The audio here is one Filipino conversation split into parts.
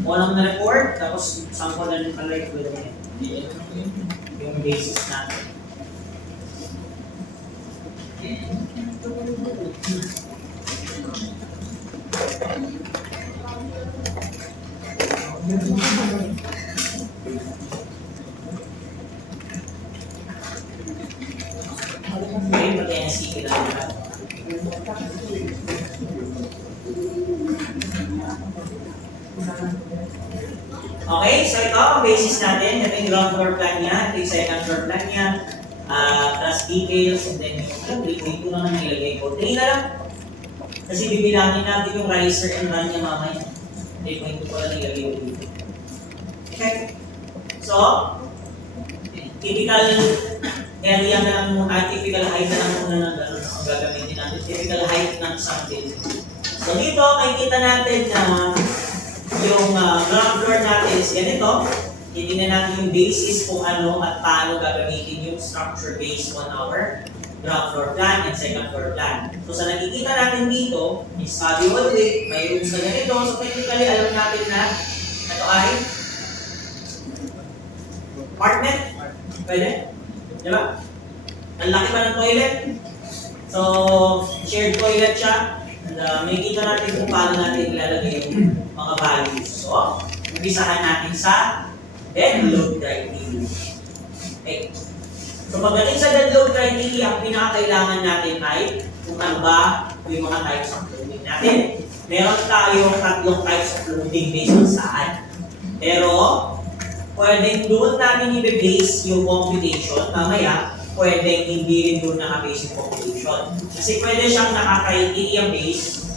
Walang na-report, tapos sample na rin pala yung basis natin. Okay, mag-NSC na lang. Okay, so ito ang basis natin. Ito yung ground floor plan niya, ito yung second floor plan niya, plus details, and then yung ito naman nilagay ko. Tingin na lang. Kasi bibilangin natin yung riser and run niya mamaya. Ito ko lang nilagay ko dito. Okay. So, typical area na lang muna, typical height na lang muna ng gano'n ang gagamitin natin. Typical height ng isang building. So dito, makikita natin na yung ground floor natin is ganito. Titignan natin yung basis kung ano at paano gagamitin yung structure based on our ground floor plan and second floor plan. So sa nakikita natin dito, is study wall width, may rooms na ganito. So technically, alam natin na ito ay apartment. Pwede? Di ba? Ang laki ba ng toilet? So, shared toilet siya. And makikita natin kung paano natin ilalagay yung mga values. So, umpisahan natin sa dead load criteria. Okay. So, pagdating sa dead load criteria, ang pinakakailangan natin ay kung ano ba yung mga types of loading natin. Meron tayong tatlong types of loading based on saan. Pero, pwedeng doon natin i-base yung computation. Mamaya, pwedeng hindi rin doon naka-base yung computation. Kasi pwede siyang naka-criteria base,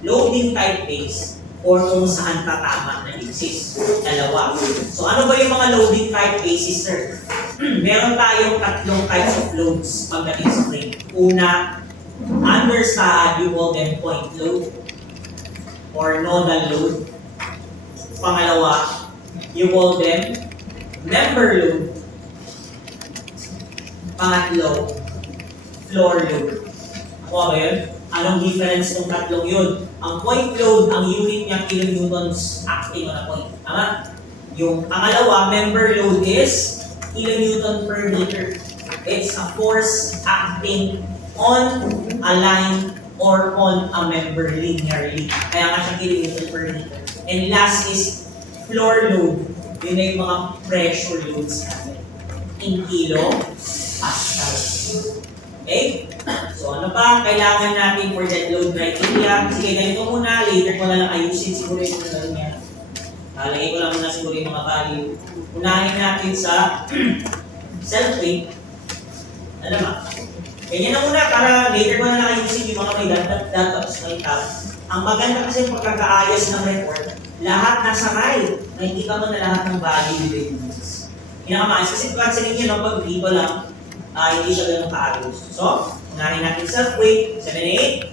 loading type base, or kung saan tatama na basis. Dalawa. So ano ba yung mga loading type basis, sir? Meron tayong tatlong types of loads pagdating sa frame. Una, underside, you call them point load or nodal load. Pangalawa, you call them member load. Pangatlo, floor load. Ako ba yun? Anong difference ng tatlong yun? Ang point load, ang unit niya kilonewtons acting on a point. Tama? Yung pangalawa, member load is kilonewton per meter. It's a force acting on a line or on a member linearly. Kaya nga siya kilonewton per meter. And last is floor load. Yun na yung mga pressure loads natin. In kilo pascal. Okay? So ano pa kailangan natin for that load criteria? Sige, ganito muna. Later ko na lang ayusin siguro yung mga niya. Lagay ko lang muna siguro yung mga value. Unahin natin sa self-weight. Alam mo? Ganyan na muna para later ko na lang ayusin yung mga may datos, may tab. Ang maganda kasi yung pagkakaayos ng report, lahat nasa right. Nakikita mo na lahat ng value relations. Pinakamaayos. Kasi pansin niyo, no, pag dito lang, hindi siya ganun kaayos. So, unahin natin self-weight, 78,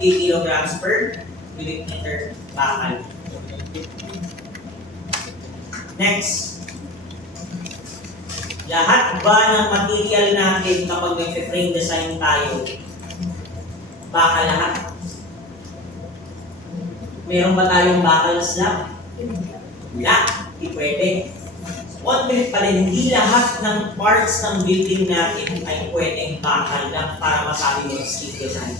50 kilograms per cubic meter bakal. Next. Lahat ba ng material natin kapag may frame design tayo, bakal lahat? Meron ba tayong bakal slab? Wala. Hindi pwede. Concrete pa rin, hindi lahat ng parts ng building natin ay pwedeng bakal lang para masabi mo steel design.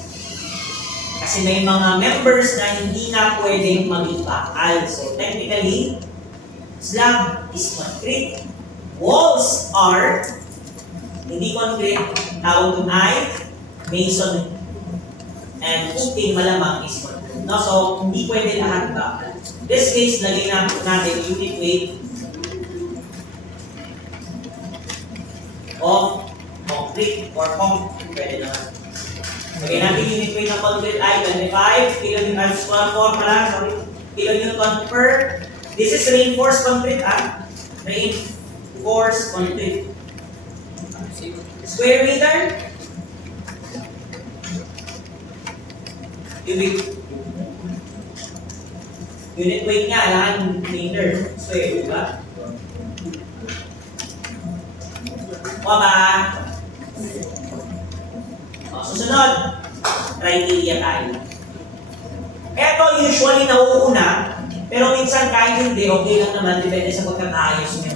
Kasi may mga members na hindi na pwedeng maging bakal. So technically, slab is concrete. Walls are hindi concrete. Tawag dun ay mason. And footing malamang is concrete. No? So hindi pwede lahat bakal. In this case, lagyan natin unit weight of concrete or concrete. Pwede naman. Lagyan natin unit weight ng concrete ay 25 kilonewton per. This is reinforced concrete. Reinforced concrete. Square meter. Cubic. Unit weight nga, alam meter. Square, diba? O ba? Susunod, criteria tayo. Ito usually nauuna Pero minsan kahit hindi, okay lang naman, depende sa pagkakaayos nyo.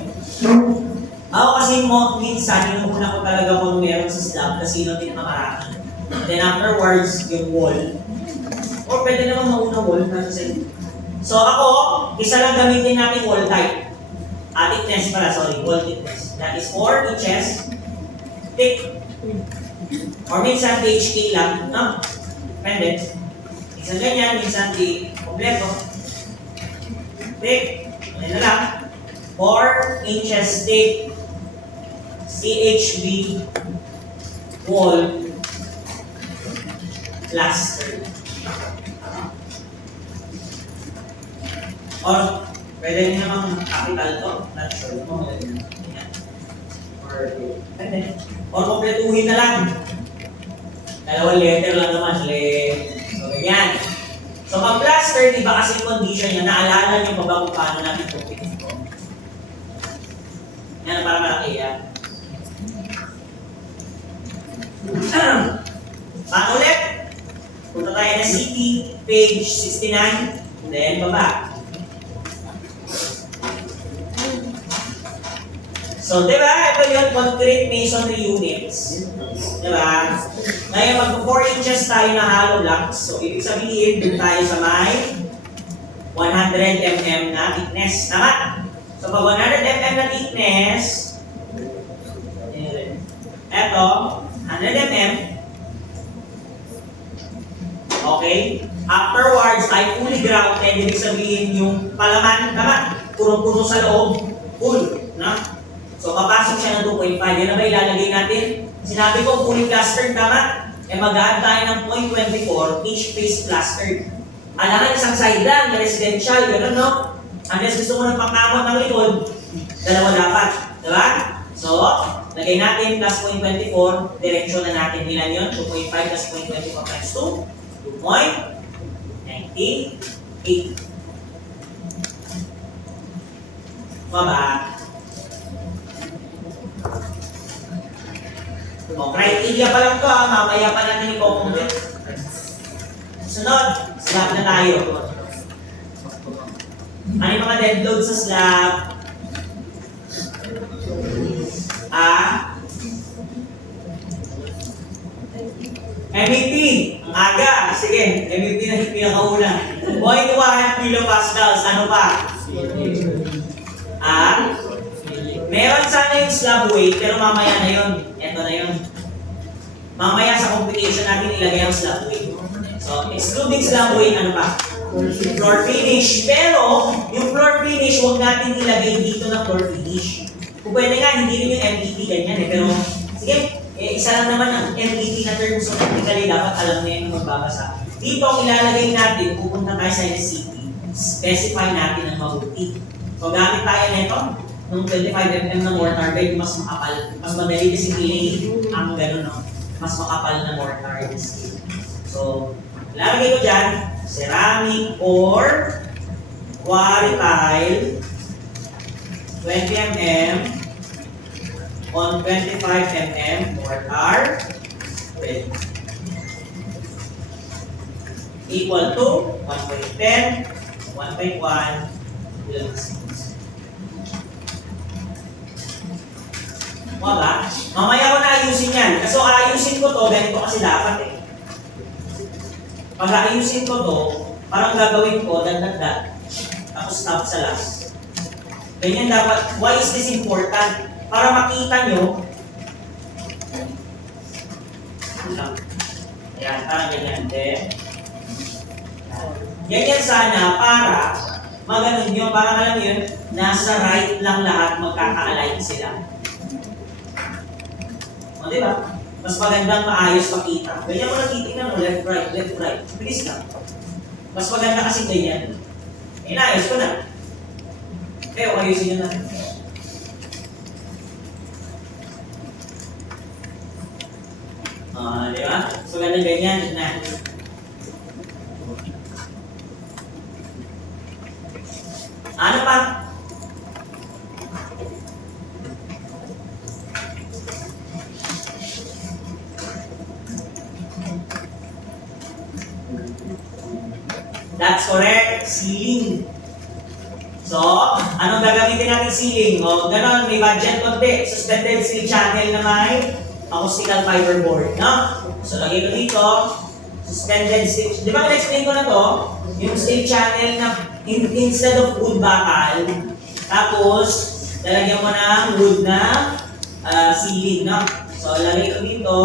Ako kasi minsan, inuuna ko talaga kung meron sa slab kasi yun ang pinakamarami. Then afterwards, yung wall. Or pwede naman mauna wall, nasa side. So ako, isa lang gamitin natin wall type. Thickness pala, sorry, wall thickness. That is 4 inches thick. Or minsan THK lang, no? Depende. Minsan ganyan, minsan di kompleto. Thick, ano na lang. 4 inches thick CHB wall plaster. Or, pwede nyo namang capital to. Not sure mo. Or kompletuhin na lang. Dalawang letter lang naman. So, ganyan. So, pag plaster, di ba kasi condition niya, naalala nyo pa ba kung paano natin ito? Yan, para malaki yan. Paano ulit? Punta tayo na CT, page 69, then baba. So, di ba? Ito yung concrete masonry units. Di ba? Ngayon, mag-4 inches tayo na hollow blocks. So, ibig sabihin, dun tayo sa may 100 mm na thickness. Tama? So, pag 100 mm na thickness, eto, 100 mm. Okay? Afterwards, ay fully grouted. Ibig sabihin, yung palaman, tama? Purong-puro sa loob. Full. Na? So, papasok siya ng 2.5. Yan na ba ilalagay natin? Sinabi ko, fully plastered, tama? E mag-add tayo ng 0.24 each face plastered. Alangan, isang side lang, residential, gano'n, no? Unless gusto mo ng pangkamot ng likod, dalawa dapat. Diba? So, lagay natin plus 0.24, direksyon na natin. Ilan yun? 2.5 plus 0.24 times 2. 2.98. Baba. O, criteria pa lang to, mamaya pa natin i-complete. Sunod, slab na tayo. Ano yung mga dead load sa slab? MEP, ang aga. Sige, MEP na pinakauna. 0.1 kilopascals, ano pa? Meron sana yung slab weight, pero mamaya na yun. Ito na yun. Mamaya sa computation natin ilagay ang slab weight. So, excluding slab weight, ano pa? Floor finish. Pero, yung floor finish, huwag natin ilagay dito na floor finish. Kung pwede nga, hindi rin yung MDT ganyan eh. Pero, sige, isa lang naman ang MDT na term. So, technically, dapat alam na yung magbabasa. Dito, ang ilalagay natin, pupunta tayo sa NCT. Specify natin ang mabuti. So, gamit tayo nito. Nung 25mm na mortar bed, mas makapal. Mas madali kasi pilay ang gano'n, no? Mas makapal na mortar steel. So, lalagay ko dyan, ceramic or quarry tile, 20mm on 25mm mortar bed. Equal to 1.10, 1.1, wala. Mamaya ko na ayusin yan. Kaso ayusin ko to, ganito kasi dapat eh. Pag ayusin ko to, parang gagawin ko, dagdag. Tapos stop sa last. Ganyan dapat. Why is this important? Para makita nyo. Ayan, parang ganyan. Ganyan sana para maganon nyo, parang alam yun, nasa right lang lahat, magkaka-align sila. O, diba? Mas magandang maayos makita. Ganyan mo lang titignan mo, left, right. Bilis lang. Mas maganda kasi ganyan. Inayos ko na. Pero ayusin nyo na. Diba? So, ganda ganyan. Na. Ano pa? That's correct. Ceiling. So, anong gagamitin natin ceiling? O, ganon, may budget konti. Suspended steel channel na may acoustical fiber board, no? So, lagay ko dito, suspended steel. Di ba na-explain ko na to? Yung steel channel na instead of wood bakal, tapos, lalagyan mo ng wood na ceiling, no? So, lagay ko dito,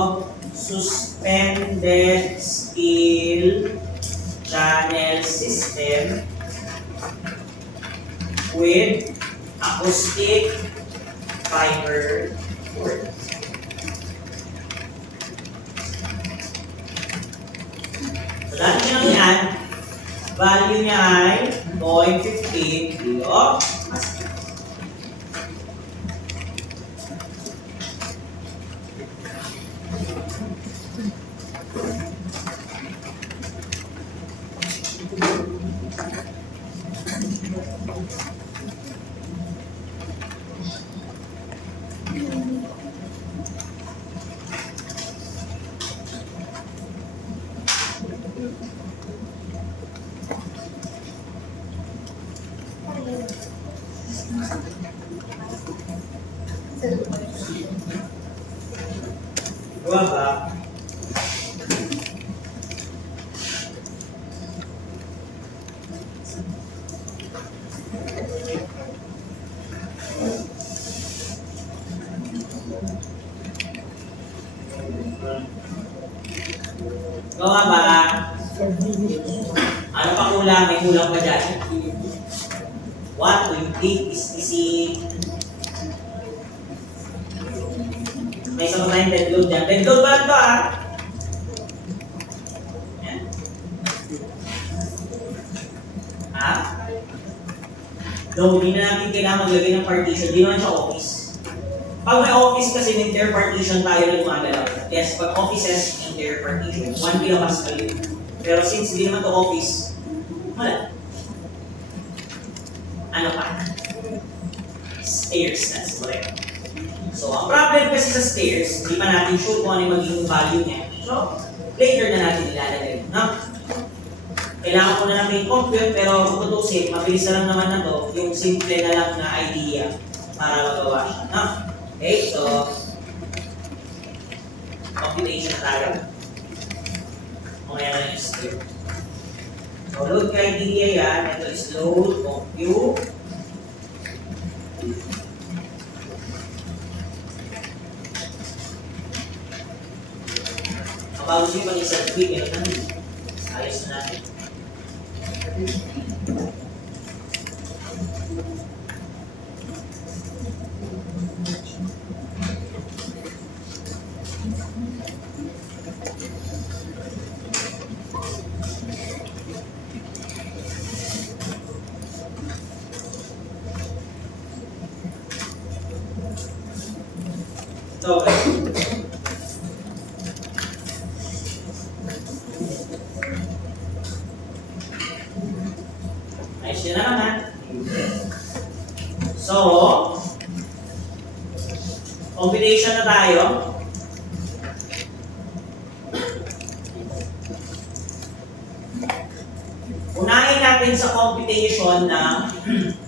suspended steel channel system with acoustic fiber board. So, dahil nyo lang yan, value niya ay 0.15 kilo. Diba ba? Gawa ba? Ano pa kulang? May kulang pa dyan? What? 28 is easy. May isang tayong dead load dyan. Dead load ba lang ito ah? Yan. Ha? No, hindi na natin kailangan maglagay ng partition. Hindi naman siya office. Pag may office kasi may interior partition tayo na gumagalaw. Yes, pag offices, interior partition. 1 kilopascal yun. Pero since hindi naman to office, wala. Ano pa? Stairs, that's correct. So, ang problem kasi sa stairs, hindi pa natin sure kung ano yung magiging value niya. So, later na natin ilalagay. No? Kailangan ko na natin i-compute, pero kung tutusin, mabilis na lang naman na to, yung simple na lang na idea para magawa siya. No? Okay, so, computation tayo. Mamaya na yung stair. So, load criteria yan. Ito is load, compute. Bago siya mag-isang tweak, ano na, ayos na natin. Okay. Ayos yun na naman. So, combination na tayo. Unahin natin sa computation na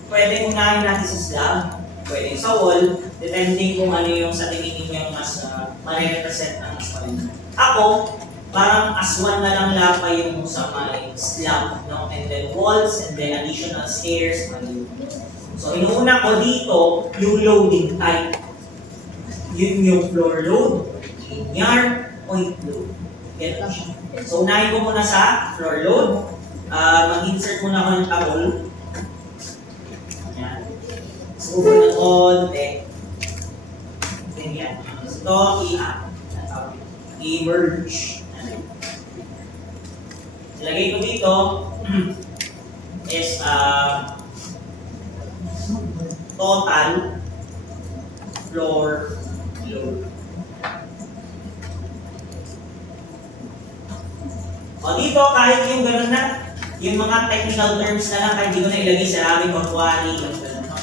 pwedeng unahin natin sa slab, pwedeng sa wall, depending kung ano yung sa tingin niyo mas ma-represent ang mas maganda. Ako, parang as one na lang lapa yung sa may slab, no? And then walls, and then additional stairs. So, inuuna ko dito yung loading type. Yun yung floor load, linear, point load. Get lang siya. So, unahin ko muna sa floor load. Mag-insert muna ako ng towel. Ayan. So, ng konti. Ganyan. So, i-merge. Ilagay ko dito is total floor load. O dito, kahit yung gano'n na, yung mga technical terms na lang, kahit hindi ko na ilagay sa aming or query, yung gano'n, no?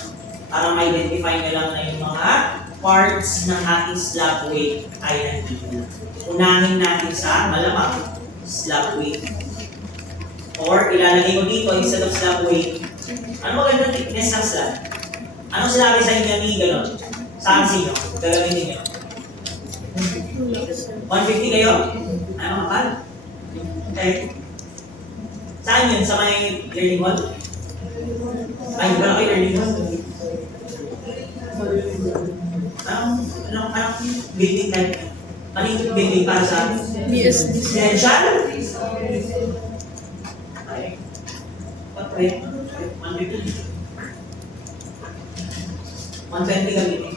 Para ma-identify nyo lang na yung mga parts ng ating slab weight ay nandito. Unahin natin sa malamang slab weight. Or ilalagay ko dito, instead of slab weight, Ano magandang thickness ng slab? Anong sinabi sa inyo ni gano'n? Saan sa inyo? Gagamitin nyo? 150 kayo? Ano kapal? Okay. Saan yun? Sa may learning hall? Ay, wala kayo learning hall? Anong building type? Ano yung building para sa BSD. residential? Ay. What rate? 150. 120 gamitin.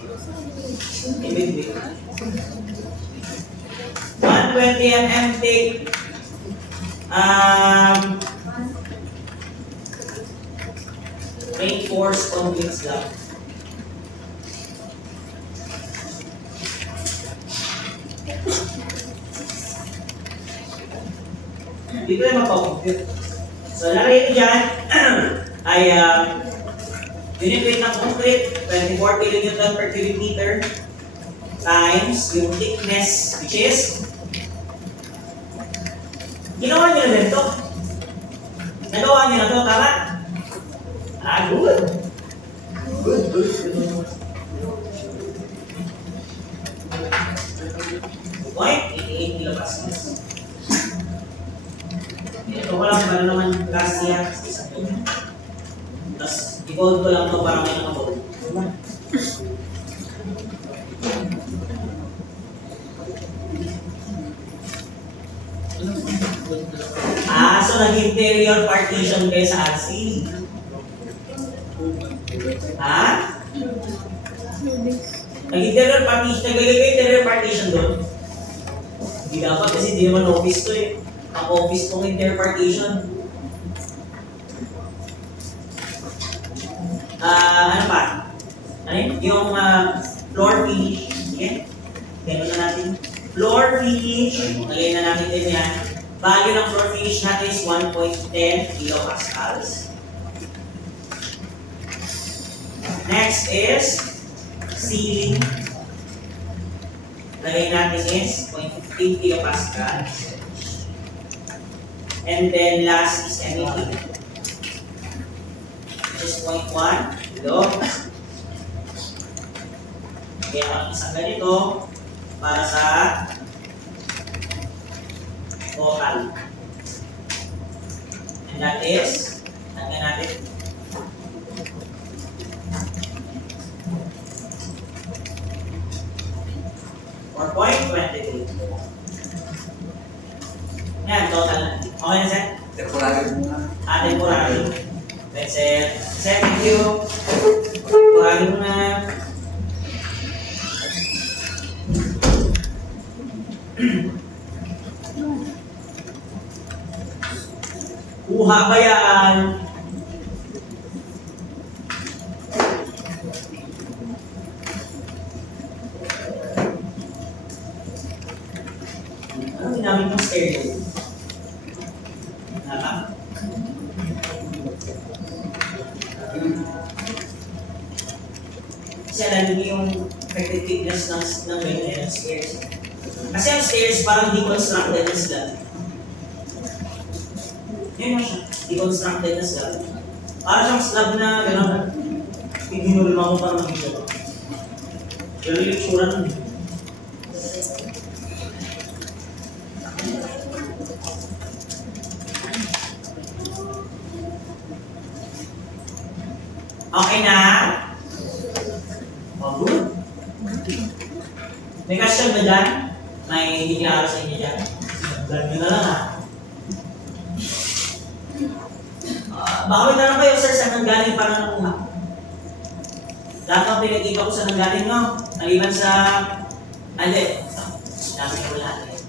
Ibig 120 mm take reinforced concrete slab. Hindi ko na mapakompute. So, lagay ko dyan ay unit weight ng concrete, 24 kN per cubic meter times yung thickness, which is ginawa nyo na rin ito. Nagawa nyo na ito, tama? Good. Good. 2.88 kilopascals. Ito ko lang, para naman gas niya. Tapos, i-bold ko lang ito para may nakabold. So nag-interior partition kayo sa RC. Ha? Nag-interior partition, naglagay kayo interior partition doon? Hindi dapat kasi hindi naman office to eh. Ang office tong interior partition. Ano pa? Ano yun? Yung floor finish. Sige. Ganun na natin. Floor finish. Lagay na natin din yan. Value ng floor finish natin is 1.10 kilopascals. Next is ceiling. Lagay natin is 0.15 kilopascals. And then last is MEP. Which is 0.1 kilo. Kaya ang isang ganito para sa total. And that is, tanggal natin. Or 0.23. Yan, total na. Okay na, sir? Temporary muna. Temporary. That's it. Sir, thank you. Temporary muna. Kuha ba yan? Ano ginamit ng stereo? Kasi alam niyo yung effectiveness ng ganyan ng stairs. Kasi ang stairs parang deconstructed na sila. Yun mo siya, deconstructed na slab. Para siyang slab na gano'n. Hinulma mo para makita. Pero yung tsura nun. Okay na? Oh, good. May question ba dyan? May hindi klaro sa inyo dyan? Vlog nyo na lang ha. Baka may tanong kayo, sir, saan nanggaling para nakuha? Lahat ng pinag-iba ko saan nanggaling, no? Maliban sa... Hindi. Sabi ko lahat eh.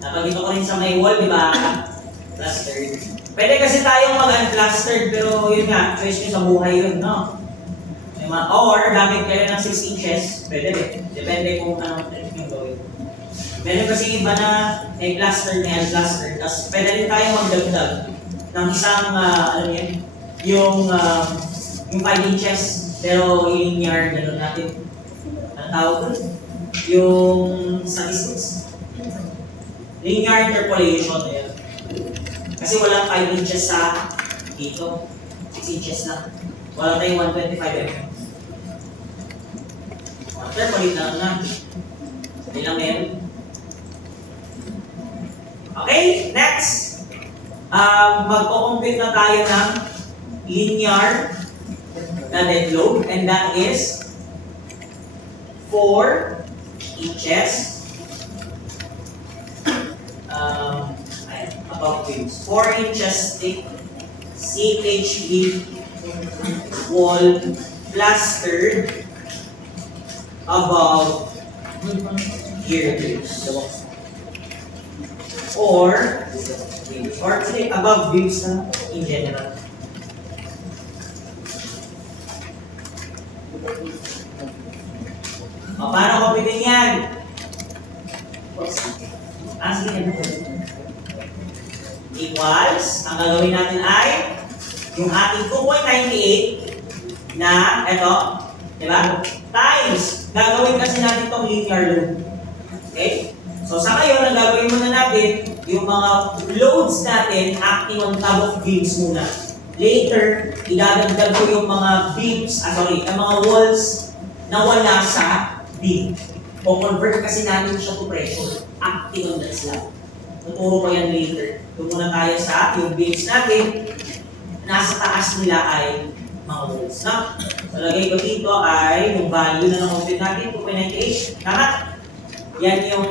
Napagito ko rin sa may wall, di ba? Plastered. Pwede kasi tayong mag-unplastered, pero yun nga, choice nyo sa buhay yun, no? Or, gamit kayo ng 6 inches, pwede rin. Depende kung anong trip yung gawin. Meron kasi iba na may plastered, may unplastered. Tapos pwede rin tayong magdagdag ng isang, ano yan, yung 5 inches, pero linear, gano'n natin. Ang tawag ko? Yung statistics. Linear interpolation, yan. Kasi walang 5 inches sa dito. 6 inches lang. Wala tayong 125 mm. After, palit na lang na. Ilang meron? Okay, next. Magpo-compute na tayo ng linear na dead load, and that is 4 inches above beams. 4 inches thick CHB wall plastered above here beams. Or sige, above beams na in general. Paano kapitin yan? Sige, equals, ang gagawin natin ay yung ating 2.98 na, eto, di ba? Times, gagawin kasi natin itong linear load. Okay? So sa ngayon, ang gagawin muna natin, yung mga loads natin acting on top of beams muna. Later, idadagdag ko yung mga beams, yung mga walls na wala sa beam. O convert kasi natin siya to pressure, acting on that slab. Tuturo ko yan later. Doon muna tayo sa yung beams natin, nasa taas nila ay mga walls. No? So, lagay ko dito ay yung value na na-compute natin, 2.98. Tama? Yan yung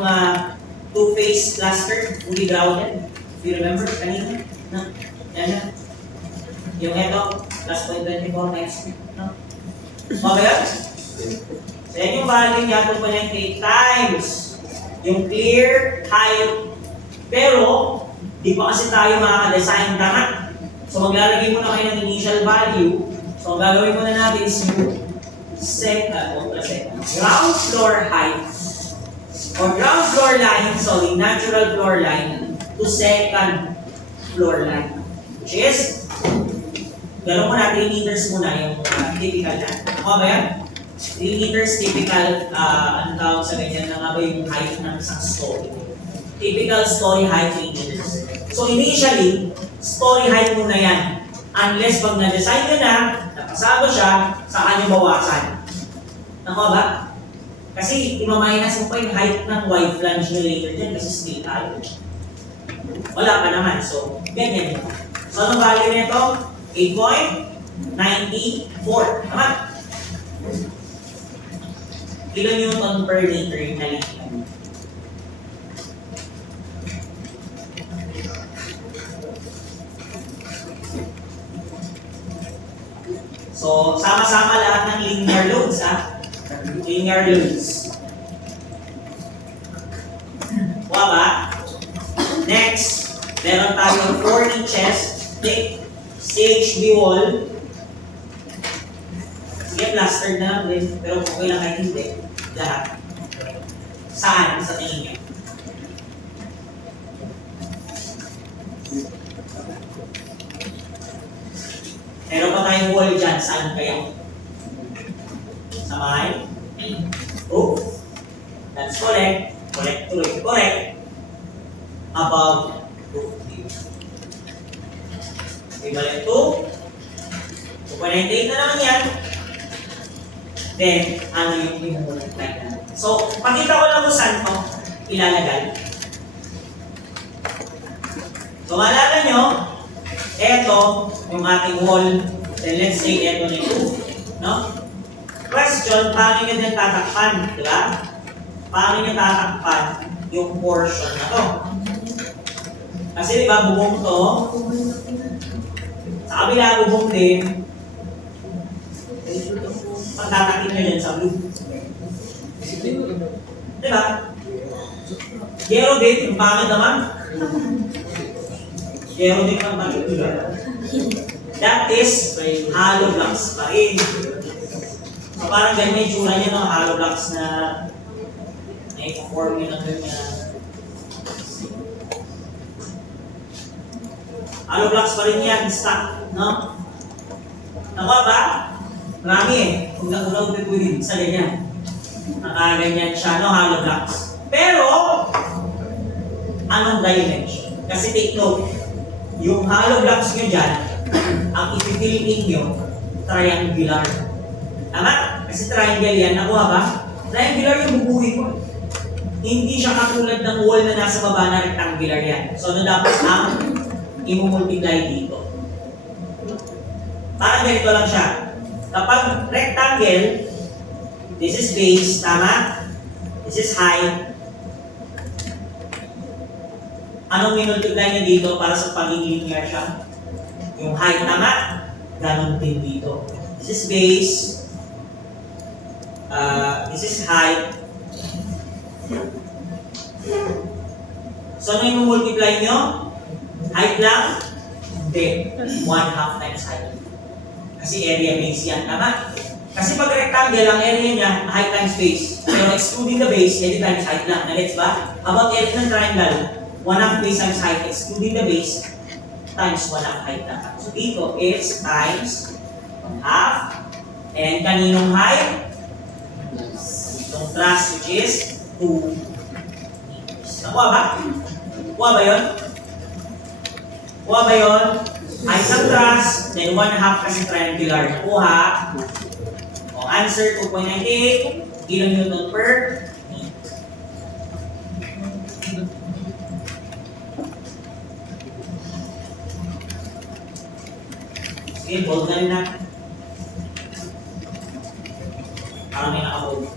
two-phase cluster, fully grounded. If you remember, kanina? No? Yan na. Yung ito, plus 0.24 times 2. No? Okay yan? So, yan yung value niya, 2.98 times yung clear height. Pero, di pa kasi tayo makaka-design, tama? So, maglalagay muna kayo ng initial value. So, ang gagawin muna natin is yung ground floor height or ground floor line, natural floor line to second floor line. Which is, gano'n muna, 3 meters muna yung typical na. Ako ba yan? 3 meters typical, ano tawag sa ganyan na nga ba yung height ng isang story. Typical story height 3 meters. So initially, story height muna yan. Unless pag na-design nyo na, napasado siya, saan nyo bawasan. Nakuha ba? Kasi ima-minus mo pa yung height ng wide flange nyo later dyan kasi still tayo. Wala pa naman. So, ganyan yun. So, anong value nito? 8.94. Tama? Kilonewton per meter na litan. So, sama-sama lahat ng linear loads, ha? Linear loads. Kuha ba? Next, meron tayong 4 inches thick CHB wall. Sige, plastered na lang din. Pero okay lang kahit hindi. Lahat. Saan? Sa tingin niyo? Meron pa tayong wall dyan. Saan kaya? Sa may roof. That's correct. Correct tuloy. Correct. Above roof. Equivalent to 2.98 na naman yan. Then, ano yung i-multiply na? So, pakita ko lang kung saan ito ilalagay. So, maalala nyo, ito yung ating wall. Then, let's say, ito na yung roof. No? Question, paano nyo din tatakpan? Diba? Paano nyo tatakpan yung portion na to? Kasi diba, bubong to. Sa kabila, bubong din. Pagtatakin nyo yan sa blue. Diba? Gero din, yung pangit naman. Gero din ang pangit. That is hollow blocks pa rin. So parang ganyan yung tsura niya ng hollow blocks na na-form yun ng ganyan. Hollow blocks pa rin yan, stock, no? Nakuha ba? Marami eh. Unang-unang pipulin sa ganyan. Nakaganyan siya, no? Hollow blocks. Pero, anong dimension? Kasi take note, yung hollow blocks nyo dyan, ang ipifill ninyo, triangular. Tama? Kasi triangle yan. Nakuha ba? Triangular yung bubuhay ko. Hindi siya katulad ng wall na nasa baba na rectangular yan. So, ano dapat ang i-multiply dito? Parang ganito lang siya. Kapag rectangle, this is base, tama? This is height. Anong minultiply niya dito para sa pagiging linear siya? Yung height, tama? Ganon din dito. This is base. This is height. So, ano yung multiply nyo? Height lang? Hindi. 1/2 times height. Kasi area base yan, tama? Kasi pag rectangle, ang area niya, height times base. Pero excluding the base, area times height lang. Nagets ba? About area ng triangle, 1/2 base times height, excluding the base, times 1/2 height lang. So dito is times 1/2. And kaninong height? Itong truss, which is 2 meters. Nakuha ba? Nakuha ba yun? Nakuha ba yun? Height ng truss, then 1/2 kasi triangular. Nakuha. O, answer 2.98 kilonewton per meter. Sige, bold na rin natin. Parang may naka-bold.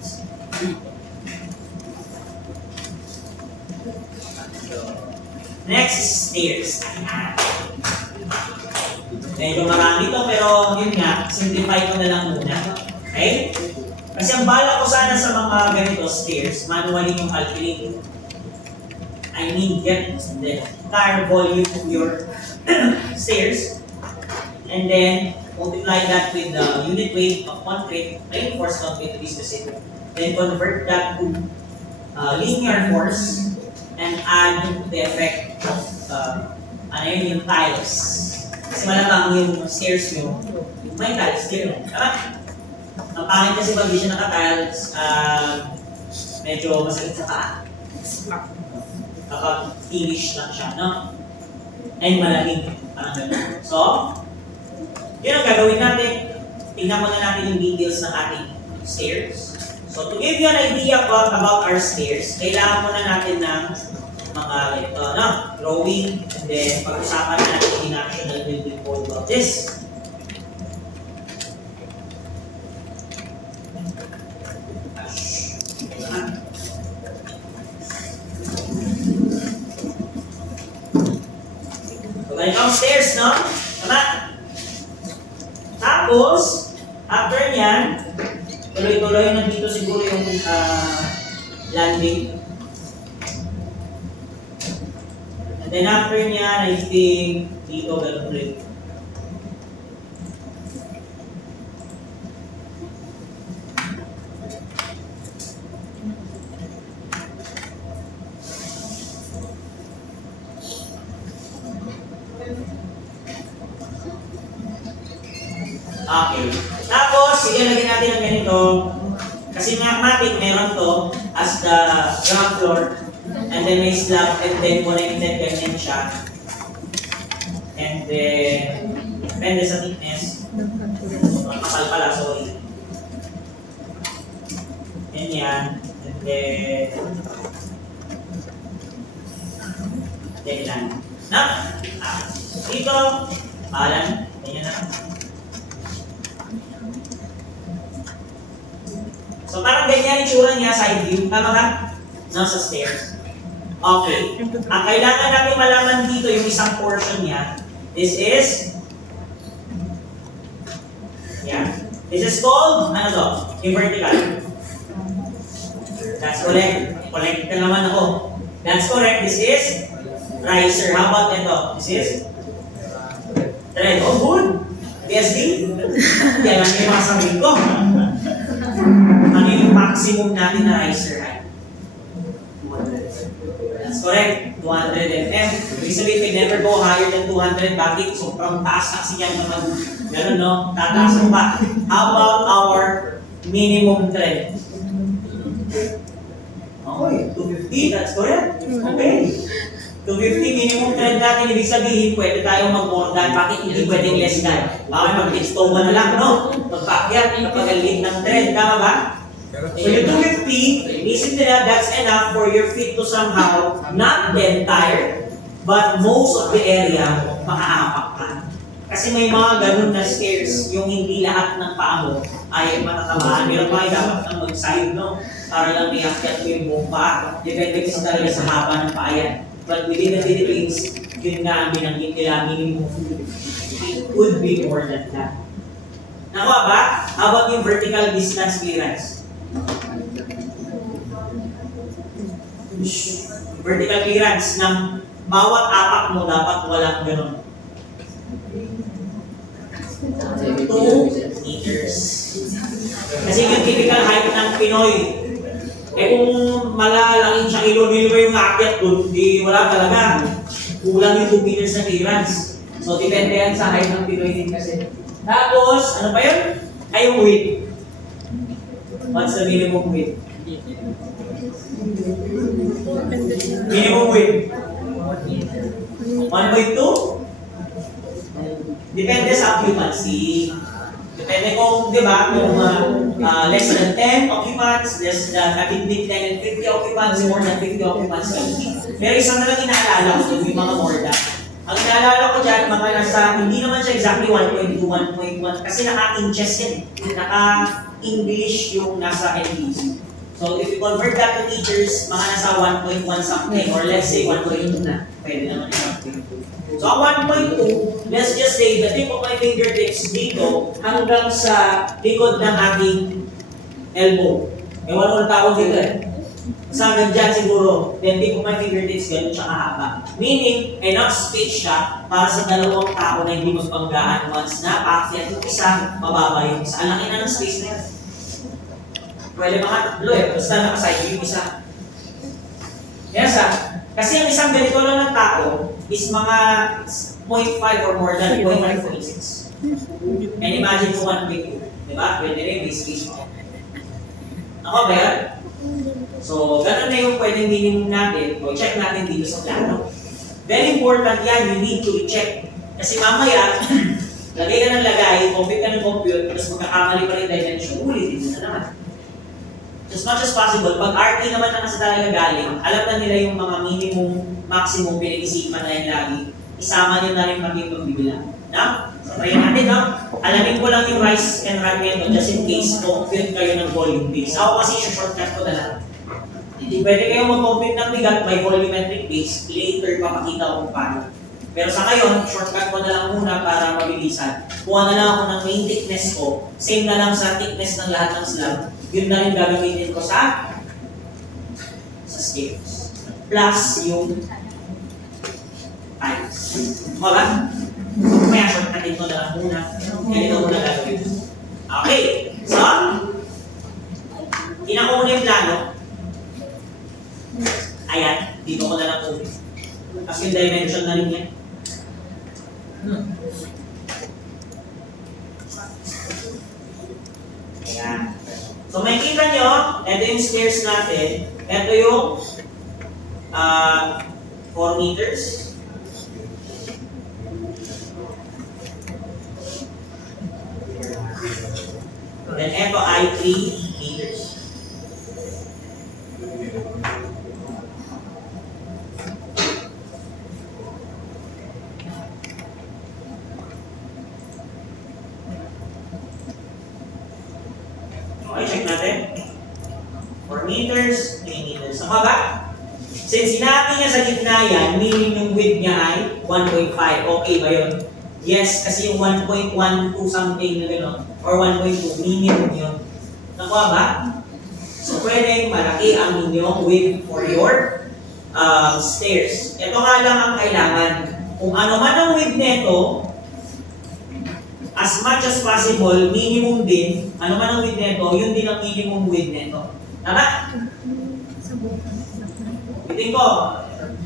Next is stairs. Medyo marami to, pero yun nga, simplify ko na lang muna. Okay? Kasi ang bala ko sana sa mga ganito stairs, manually yung calculate. I mean, get the entire volume of your stairs, and then multiply that with the unit weight of concrete, reinforced concrete to be specific. Then convert that to linear force, and add the effect of yung tiles. Kasi malamang yung stairs nyo, may tiles din. Tama? Ang pangit kasi pag di siya naka-tiles, medyo masakit sa paa. Kapag finish lang siya, no? And malamig. Parang gano'n. So, yun ang gagawin natin. Tingnan muna natin yung details ng ating stairs. So, to give you an idea about our stairs, kailangan muna natin ng mga drawing, and then pag-usapan natin in action na building code about this. So, ganito ang stairs, no? Tama? Tapos, after nyan, tuloy-tuloy na dito siguro yung landing. Then after niya, I think dito ganun rin. Okay. Tapos, ilalagay natin ang ganito. Kasi mathematic, meron to as the ground floor. And then may slab, and then connected ganyan siya. And then, depende sa thickness. Kapal pala, sorry. Ganyan. And then lang. Na? Dito, balan. Ganyan na. So parang ganyan yung tsura niya, side view. Tama ka? Nasa stairs. Okay. Ang kailangan natin malaman dito yung isang portion niya. This is This is called, ano to? Yung vertical. That's correct. Correct na naman ako. That's correct. This is riser. How about ito? This is thread. Oh, good. PSD? Yan ang yung masasabihin ko. Ano yung maximum natin na riser height? That's correct. 200 mm. Ibig sabihin, we never go higher than 200. Bakit? Sobrang taas kasi yan naman. Ganun, no? Tataas mo pa. How about our minimum thread? Okay, 250. That's correct. Okay. 250 minimum trend natin, ibig sabihin, pwede tayong mag-more than. Bakit hindi pwedeng less than? Baka mag-extoma na lang, no? Magpaakyat, kapagalit ng trend, tama ba? So yung 250, isip nila that's enough for your feet to somehow, not the entire, but most of the area, makaapak ka. Kasi may mga ganun na stairs, yung hindi lahat ng paa mo ay matatamaan. Meron pa dapat ng mag-side, no? Para lang may akyat mo yung buong paa. Depende kasi talaga sa haba ng paa yan. But within the Philippines, yun nga ang binanggit nila, minimum it would be more than that. Nakuha ba? How about yung vertical distance clearance? Vertical clearance ng bawat apak mo dapat walang ganun. 2 meters. Kasi yung typical height ng Pinoy, eh kung malalangin siya kilo-kilo yung aakyat doon, di wala talaga. Kulang yung 2 meters na clearance. So depende yan sa height ng Pinoy din kasi. Tapos, ano pa yun? Ay yung width. What's the minimum width? Minimum width. 1.2? Depende sa occupancy. Depende kung, di ba, kung less than 10 occupants, less than between 10 and 50 occupants, more than 50 occupants. Pero isang na lang inaalala ko, yung mga more than. Ang inaalala ko dyan, mga nasa, hindi naman siya exactly 1.2, 1.1, kasi naka-inches yan. Naka-English yung nasa NDC. So if you convert that to meters, mga nasa 1.1 something, or let's say 1.2 na. Pwede naman yung 1.2. So ang 1.2, let's just say the tip of my fingertips dito hanggang sa likod ng ating elbow. Ewan ko na tawag dito eh. Sa hanggang dyan siguro, then tip of my fingertips, ganun siya kahaba. Meaning, enough space siya para sa dalawang tao na hindi magpanggaan once na paakyat yung isa, mababa yung isa. Ang laki na ng space na yan. Pwede mga tatlo eh, basta nakaside yung isa. Yes kasi ang isang ganito lang ng tao is mga 0.5 or more than 0.5, 0.6. And imagine kung 1.2, di ba? Pwede rin, may space mo. Ako ba yan? So, ganun na yung pwedeng minimum natin. O, check natin dito sa plano. Very important yan, you need to check. Kasi mamaya, lagay ka ng lagay, compute ka ng compute, tapos magkakamali pa rin dimension, ulitin mo na naman. As much as possible, pag RT naman na kasi talaga galing, alam na nila yung mga minimum, maximum, pinag-isipan na yan lagi. Isama nyo na rin maging pagbibilang. No? So, try natin, no? Alamin ko lang yung rise and run method just in case compute kayo ng volume base. Ako kasi yung shortcut ko na lang. Pwede kayo mag-compute ng bigat by volumetric base. Later, papakita ko kung paano. Pero sa ngayon, shortcut ko na lang muna para mabilisan. Kuha na lang ako ng main thickness ko. Same na lang sa thickness ng lahat ng slab. Yun na rin gagamitin ko sa scales. Plus yung times. Wala? Kaya shortcutin ko na lang muna. Ganito muna gagawin. Okay. So, tinako muna yung plano. Ayan. Dito ko na lang ulit. Tapos yung dimension na rin yan. Ayan. So makikita nyo, ito yung stairs natin. Ito yung 4 meters. Then ito ay 3 meters. Okay, check natin. 4 meters, 3 meters. Sama ba? Since sinabi niya sa gitna yan, meaning yung width niya ay 1.5. Okay ba yun? Yes, kasi yung 1.12 something na gano'n, or 1.2, minimum yun. Nakuha ba? So, pwedeng malaki ang inyong width for your stairs. Ito nga lang ang kailangan. Kung ano man ang width nito, as much as possible, minimum din, ano man ang width nito, yun din ang minimum width nito. Tama? Bitin ko.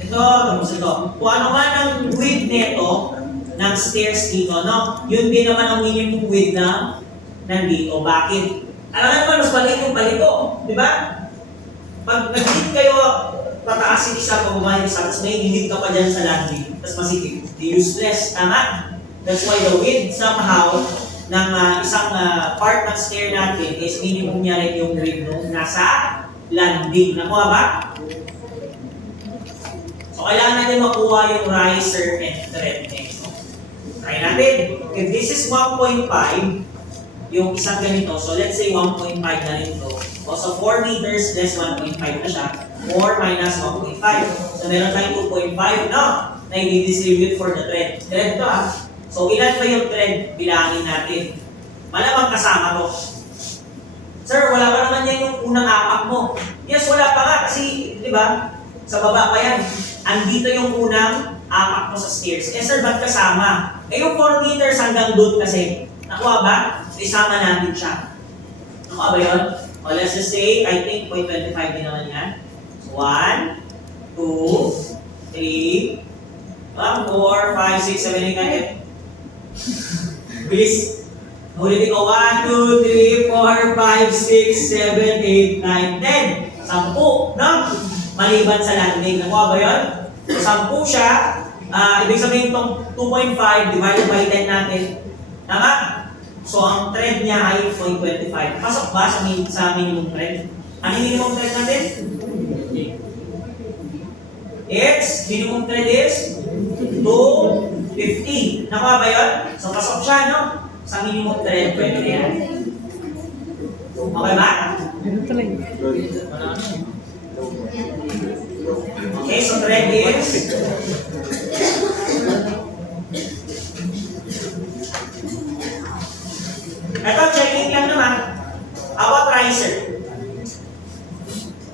Ito, tapos ito. Kung ano man ang width nito, ng stairs dito, no? Yun din naman ang minimum width na nandito. Bakit? Alam naman, mas maliit yung palito. Di ba? Pag nag-hit kayo pataas yung isa, pababa yung isa, tapos may limit ka pa dyan sa landing, tapos masikip. Useless, tama? That's why the width somehow ng isang part ng stair natin is minimum niya rin yung grade nung nasa landing. Nakuha ba? So, kailangan natin makuha yung riser and thread next. Try natin. If this is 1.5, yung isang ganito, so let's say 1.5 na rin ito. So, 4 meters less 1.5 na siya. 4 minus 1.5. So, meron tayong 2.5, no? Na i-distribute for the thread. Thread to So, ilan pa yung thread? Bilangin natin. Malamang kasama to. Sir, wala pa naman yan yung unang apak mo. Yes, wala pa nga kasi, di ba? Sa baba pa yan. Andito yung unang apak mo sa stairs. Eh sir, ba't kasama? Eh yung 4 meters hanggang doon kasi. Nakuha ba? So, isama natin siya. Nakuha ba yun? O, let's just say, I think 0.25 din naman yan. So, 1, 2, 3, 4, 5, 6, 7, 8, 9, 10. Bilis. Ulitin ko. 1, 2, 3, 4, 5, 6, 7, 8, 9, 10. 10. No? Maliban sa landing. Nakuha ba yun? So, 10 siya. Ibig sabihin itong 2.5 divided by 10 natin. Tama? So, ang thread niya ay 0.25. Pasok ba sa minimum thread? Ano yung minimum thread natin? Minimum thread is 250. Nakuha ba yun? So, pasok siya, no? Sa minimum thread, pwede na yan. Okay ba? Okay, so thread is ito, checking lang naman. About riser.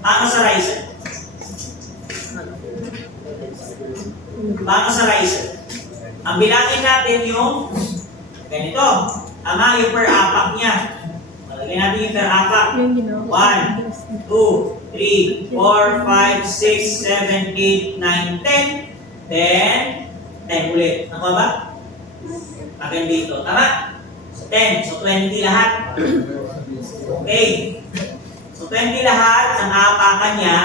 Paano sa riser? Paano sa riser? Ang bilangin natin yung ganito. Ama, yung per apak niya. Malagay natin yung per apak. 1, 2, 3, 4, 5, 6, 7, 8, 9, 10. Then, 10 ulit. Nakuha ba? Hanggang dito. Tama? So, 10. So, 20 lahat. Okay. So, 20 lahat ng aapakan niya.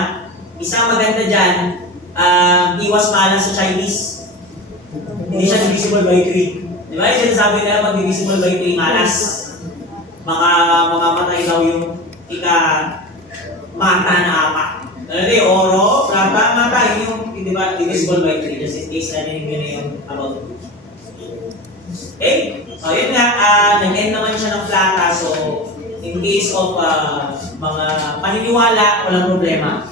Isang maganda dyan, iwas malang sa Chinese. Hindi siya divisible by 3. Di ba? Yung sinasabi nila mag-divisible by 3 malas. Mamamatay daw yung mata na apak. Ano oro, plata, mata, yung di ba, divisible by 3. Just in case na yun yung about. Okay? So, yun nga, nag-end naman siya ng plata. So, in case of mga paniniwala, walang problema.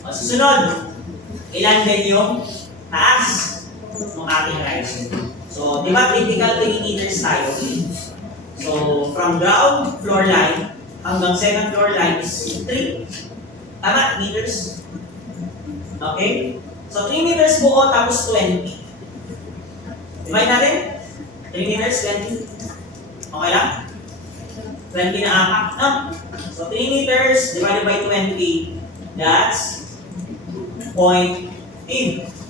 O, susunod, ilan din yung taas ng ating riser. So, di ba, critical 3 meters tayo. So, from ground floor line hanggang second floor line is 3. Tama? Meters? Okay? So, 3 meters buo tapos 20. Divide natin? 3 meters, 20. Okay lang? 20 na apak. No? So, 3 meters divided by 20, that's 0.8.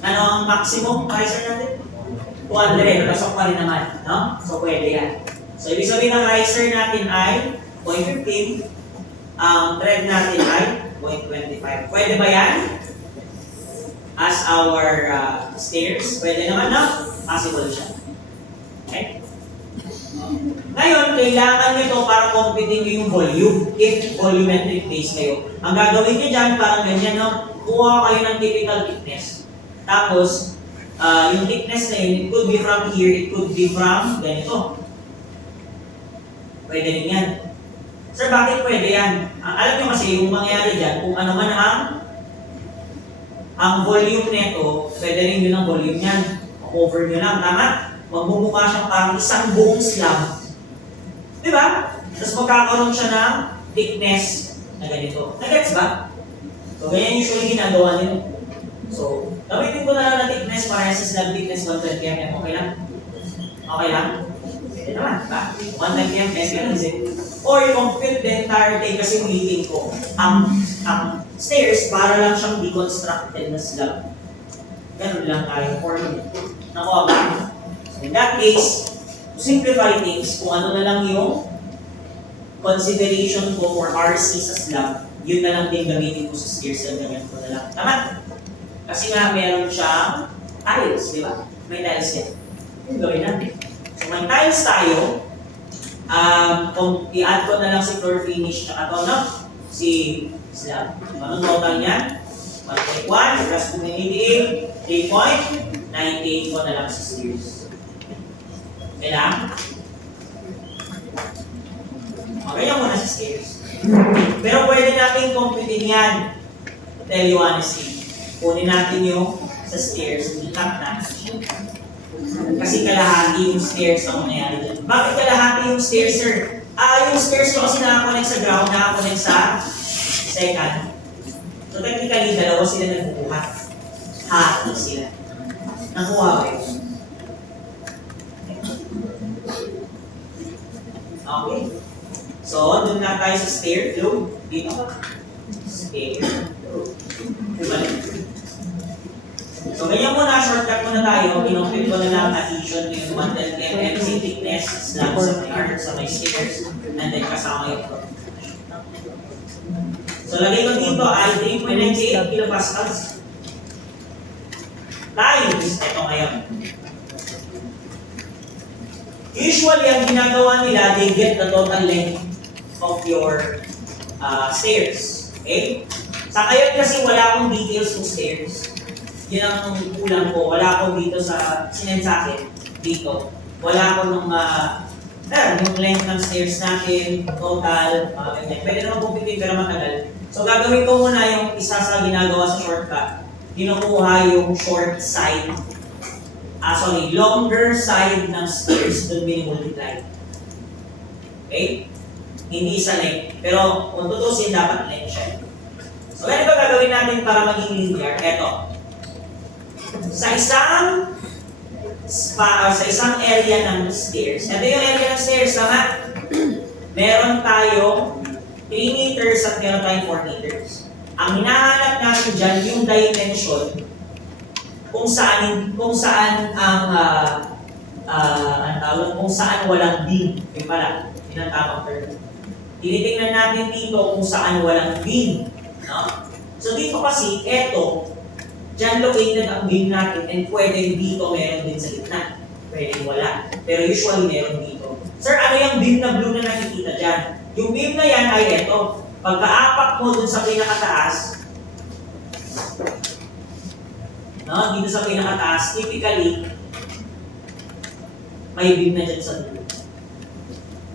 Ano ang maximum riser natin? 200. Pasok pa rin naman. No? So, pwede yan. So, ibig sabihin ng riser natin ay 0.15. Ang thread natin ay 0.25. Pwede ba yan? As our stairs? Pwede naman, no? Possible siya. Okay? Ngayon, kailangan nyo ito para computing nyo yung volume. If volumetric base kayo. Ang gagawin nyo dyan, parang ganyan, no? Kuha kayo ng typical thickness. Tapos, yung thickness na yun, it could be from here, it could be from ganito. Pwede rin yan. Sir, bakit pwede yan? Alam nyo kasi, yung mangyayari dyan, kung ano man ang volume nito, pwede rin yun ang volume yan. Cover nyo lang, tama? Magmumukha siyang parang isang buong slab. Di ba? Tapos magkakaroon siya ng thickness na ganito. Nagets ba? So, ganyan usually ginagawa nila. So, gamitin ko na lang na thickness para sa slab thickness 120 mm. Okay lang? Okay lang? Pwede naman, ba? 120 mm, ganun din. Or compute the entire thing kasi ulitin ko. Ang stairs, para lang siyang deconstructed na slab. Ganun lang tayo for me. Nakuha ba? In that case, to simplify things, kung ano na lang yung consideration ko for RC sa slab, yun na lang din gamitin mo sa stairs yung ganyan ko na lang. Tama? Kasi nga meron siyang tiles, di ba? May tiles yan. Yung gawin natin. So may tiles tayo. Kung i-add ko na lang si floor finish na ito, no? Si slab. Anong total niyan? 1.1 plus 2.88, 3.98 ko na lang sa stairs. Okay lang? Okay lang muna sa stairs. Pero pwede natin computein yan. Tell you honestly. Kunin natin yung sa stairs, i-cut natin. Kasi kalahati yung stairs ang mangyayari dyan. Bakit kalahati yung stairs, sir? Yung stairs nyo kasi nakakonect sa ground, nakakonect sa second. So technically, dalawa sila nagbubuhat. Hati sila. Nakuha ko yun. Okay. So, doon na tayo sa stair. Load. Dito ka. Stair. Bumalik. So, ganyan muna, shortcut muna tayo. Kinoclip ko na lang addition yung 110 mm thickness slab sa may arc, sa may stairs, and then kasama yung floor. So, lagay ko dito ay 3.98 kilopascals times ito ngayon. Usually, ang ginagawa nila, they get the total length of your stairs. Okay? Sa ngayon kasi wala akong details ng stairs. Yun ang kulang ko. Wala akong dito sa sinend sa akin. Dito. Wala akong nung yung length ng stairs natin, total, ganyan. Pwede naman kumpitin pero matagal. So gagawin ko muna yung isa sa ginagawa sa shortcut. Kinukuha yung short side. Longer side ng stairs doon minimultiply. Okay? Hindi sa length. Pero kung tutusin, dapat length siya. So ano ba gagawin natin para maging linear? Eto. Sa isang area ng stairs. Ito yung area ng stairs, tama? Meron tayo 3 meters at meron tayong 4 meters. Ang hinahanap natin dyan, yung dimension kung saan kung saan walang beam. Yung pala, yun ang tamang term. Tinitingnan natin dito kung saan walang beam. No? So dito kasi, eto, dyan located ang beam natin and pwede dito meron din sa gitna. Pwede wala. Pero usually meron dito. Sir, ano yung beam na blue na nakikita dyan? Yung beam na yan ay eto. Pagka-apak mo dun sa pinakataas, no, dito sa pinakataas, typically, may beam na dyan sa dulo.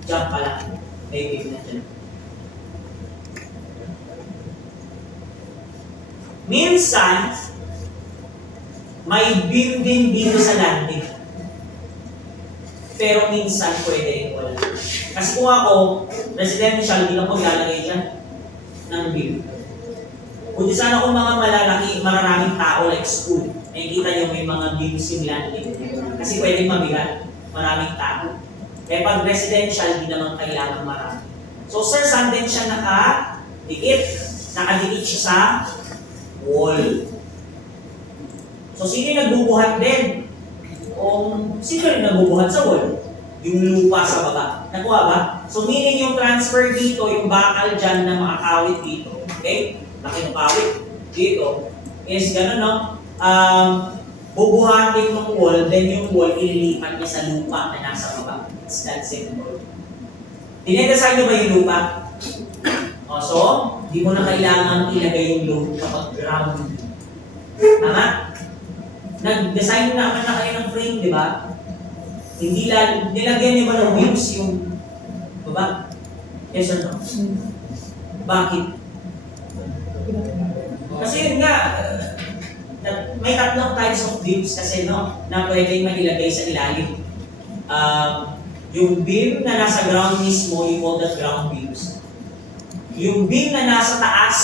Diyan pala, may beam na dyan. Minsan, may beam din dito sa landing. Pero minsan pwede rin wala. Kasi kung ako, residential, hindi ako maglalagay dyan ng beam. Kundi sana kung mga maraming tao like school, nakikita nyo may mga beams yung landing. Kasi pwede mabigat, maraming tao. Kaya pag residential, hindi naman kailangan marami. So sir, saan din siya nakadikit? Nakadikit siya sa wall. So sino yung nagbubuhat din? Sino yung nagbubuhat sa wall? Yung lupa sa baba. Nakuha ba? So meaning yung transfer dito, yung bakal dyan na makakawit dito. Okay? Nakikawit dito is gano'n, no? Bubuhatin ng wall, then yung wall ililipat niya sa lupa na nasa baba. It's that simple. Dinedesign nyo ba yung lupa? So, di mo na kailangan ilagay yung load kapag ground. Tama? Nag-design naman na kayo ng frame, di ba? Hindi nilagyan niyo ba ng wheels yung baba? Yes or no? Bakit? Kasi yun nga, may tatlong types of beams kasi no, na pwedeng mailagay sa ilalim. Yung beam na nasa ground mismo, you call that ground beams. Yung beam na nasa taas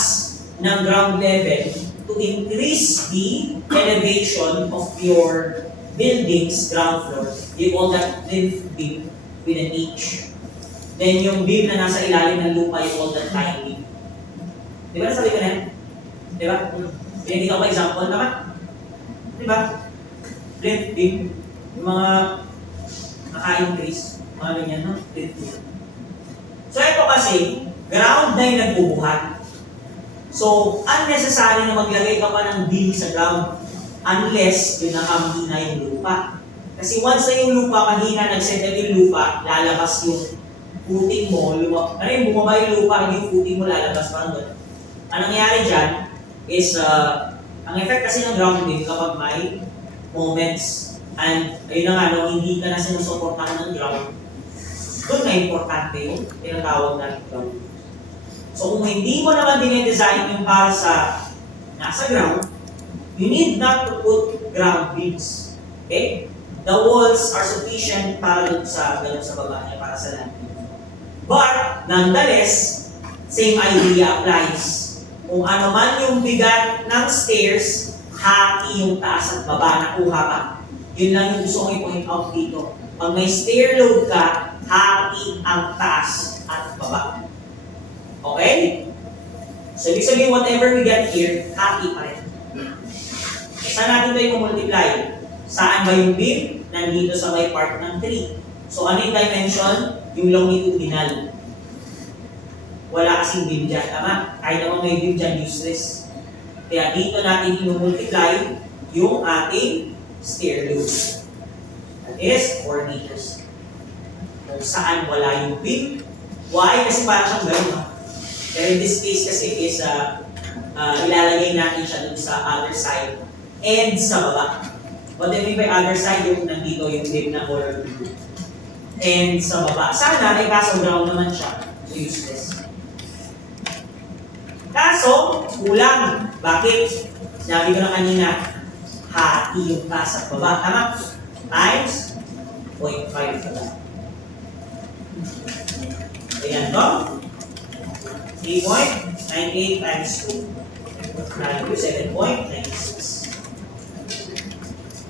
ng ground level to increase the elevation of your building's ground floor, you call that plinth beam with an H. Then yung beam na nasa ilalim ng lupa, you call that tie beam. Di ba nasabi ko na yan? Di ba? Pinagkita ko pa example naman. Di ba? Plinth beam, yung mga naka-increase, mga ganyan, no? Plinth beam. So ito kasi, ground na yung nagbubuhat. So, unnecessary na maglagay ka pa ng bill sa ground unless yun nakamina yung lupa. Kasi once na yung lupa, mahina nag-settle yung lupa, lalabas yung footing mo, ano yung bumaba yung lupa, yung footing mo lalabas parang doon. Ang nangyayari dyan is, ang effect kasi ng grounding kapag may moments and ayun na nga, no, hindi ka na sinusuportahan ng ground, doon na importante yung tinatawag na ground. So kung hindi mo naman dinedesign yung para sa nasa ground, you need not to put ground beams. Okay? The walls are sufficient para sa ganun sa baba niya, para sa land. But, nonetheless, same idea applies. Kung ano man yung bigat ng stairs, hati yung taas at baba, nakuha ka. Yun lang yung gusto kong i-point out dito. Pag may stair load ka, hati ang taas at baba. Okay? So, ibig sabihin, whatever we get here, hati pa rin. Saan natin ito yung multiply? Saan ba yung beam? Nandito sa may part ng 3. So, ano yung dimension? Yung longitudinal. Wala kasing beam dyan, tama? Kahit naman may beam dyan, useless. Kaya dito natin i-multiply yung ating stair load. That is 4 meters. Kung saan wala yung beam. Why? Kasi parang siyang gano'n, no? Pero in this case kasi is ilalagay natin siya dun sa other side and sa baba. What I mean by other side, yung nandito yung beam na color blue. And sa baba. Sana, ay kaso ground naman siya. So useless. Kaso, kulang. Bakit? Sinabi ko na kanina, hati yung taas at baba. Tama? Times 0.5 pala. Ayan to. 3.98 times 2. Value 7.96.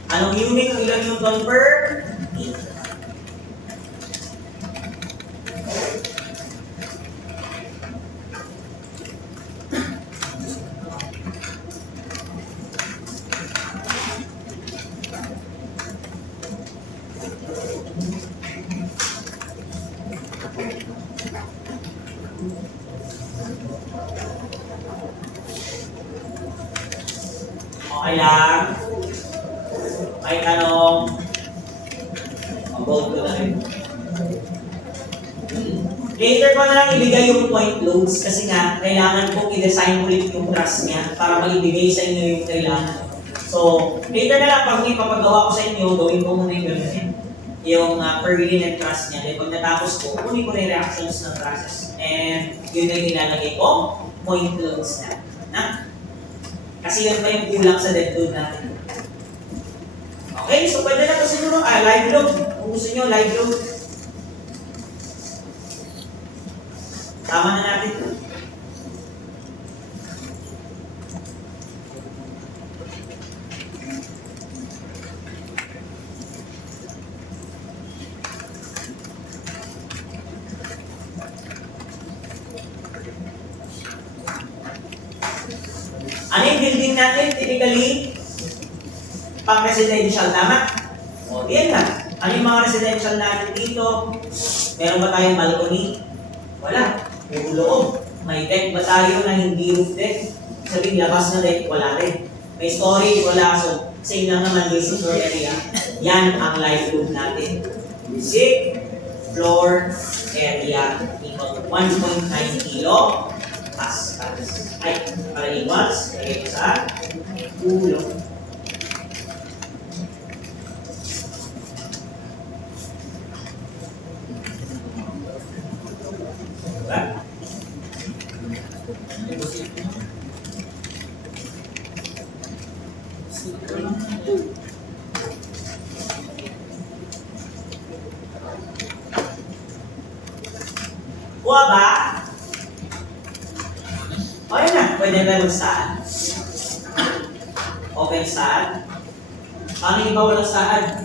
Anong unit ng ilang Newton per meter? Okay lang. May tanong. Mag-vote ko na rin. Later ko na lang ibigay yung point loads kasi nga, kailangan kong i-design ulit yung truss niya para maibigay sa inyo yung kailangan. So, later na lang pag ipapagawa ko sa inyo, gawin ko muna yung gano'n. Yung per unit truss niya. Then pag natapos ko, kunin ko na yung reactions ng trusses. And yun na yung ilalagay ko, point loads na. Kasi yun pa yung kulang sa dead load natin. Okay, so pwede na ito siguro, live load. Kung gusto nyo, live load. Tama na natin ito. Ano yung building natin? Typically, pang-residential, tama? O, yan lang. Ano yung mga residential natin dito? Meron ba tayong balcony? Wala. May loob. May deck ba tayo na hindi roof deck? Sabihin, labas na deck, wala rin. May storage, wala. So, same lang naman basic floor area. Yan ang live load natin. Basic floor area equal to 1.9 kilo pascals. Ay, para equals, lagay ko sa ulo. Diba? Kuha ba? O yun na, pwede na mag-saan. Open saan. Paano yung bawal ang saan?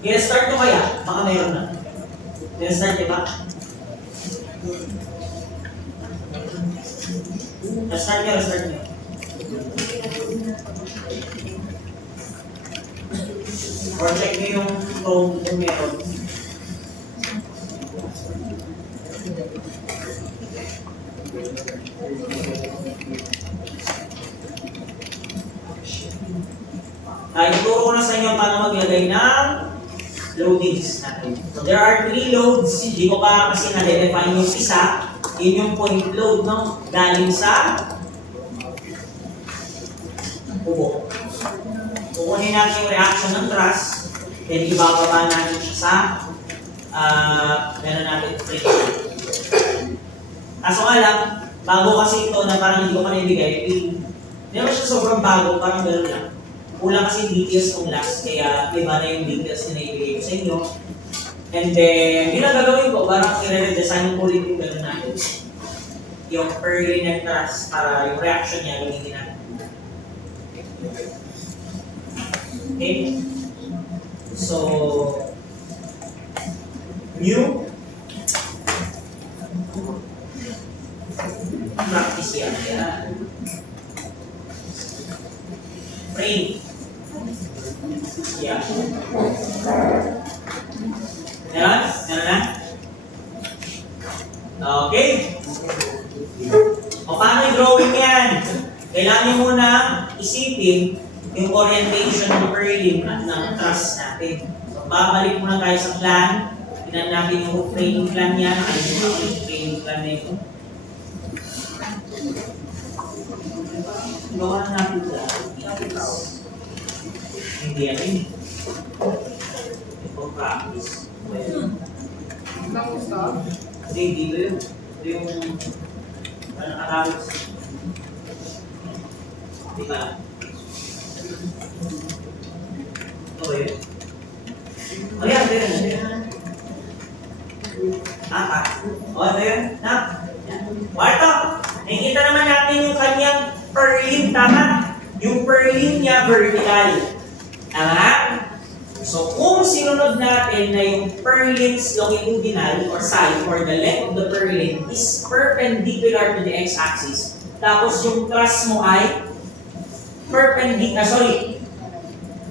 I-restart ko kaya? Baka mayroon na. I-restart, diba? Restart nyo, restart nyo. Or check nyo yung code kung meron. Ituro ko na sa inyo paano maglagay ng loadings natin. So there are 3 loads. Hindi ko pa kasi na-define yung isa. Yun yung point load, no? Galing sa ubo. Kukunin natin yung reaction ng thrust. Then ibababa natin siya sa meron natin friction. Kaso nga lang, bago kasi ito na parang hindi ko pa naibigay, hindi naman siya sobrang bago, parang gano'n lang. Kulang kasi details ng last, kaya iba na yung details na naibigay ko sa inyo. And then, yun ang gagawin ko, parang i-redesign ko ulit yung gano'n natin. Yung per unit thrust para yung reaction niya gamitin natin. Okay? So, new practice yan. Frame. Yeah. Yan? Yan na? Okay. O paano yung drawing yan? Kailangan nyo muna isipin yung orientation ng purling at ng thrust natin. So, babalik muna tayo sa plan. Tinan natin yung framing plan niya. Ano yung framing plan na ito? Gawa na natin sa hindi natin. Ito practice. Hindi, dito yun. Ito yung nakatawag sa di ba? Ito ba yun? O yan, ito yun. Tapa. O, ito yun. Warto, nakikita naman natin yung kanyang purling, tama? Yung purling niya vertical. Tama? So, kung sinunod natin na yung purling's longitudinal or side or the length of the purling is perpendicular to the x-axis, tapos yung thrust mo ay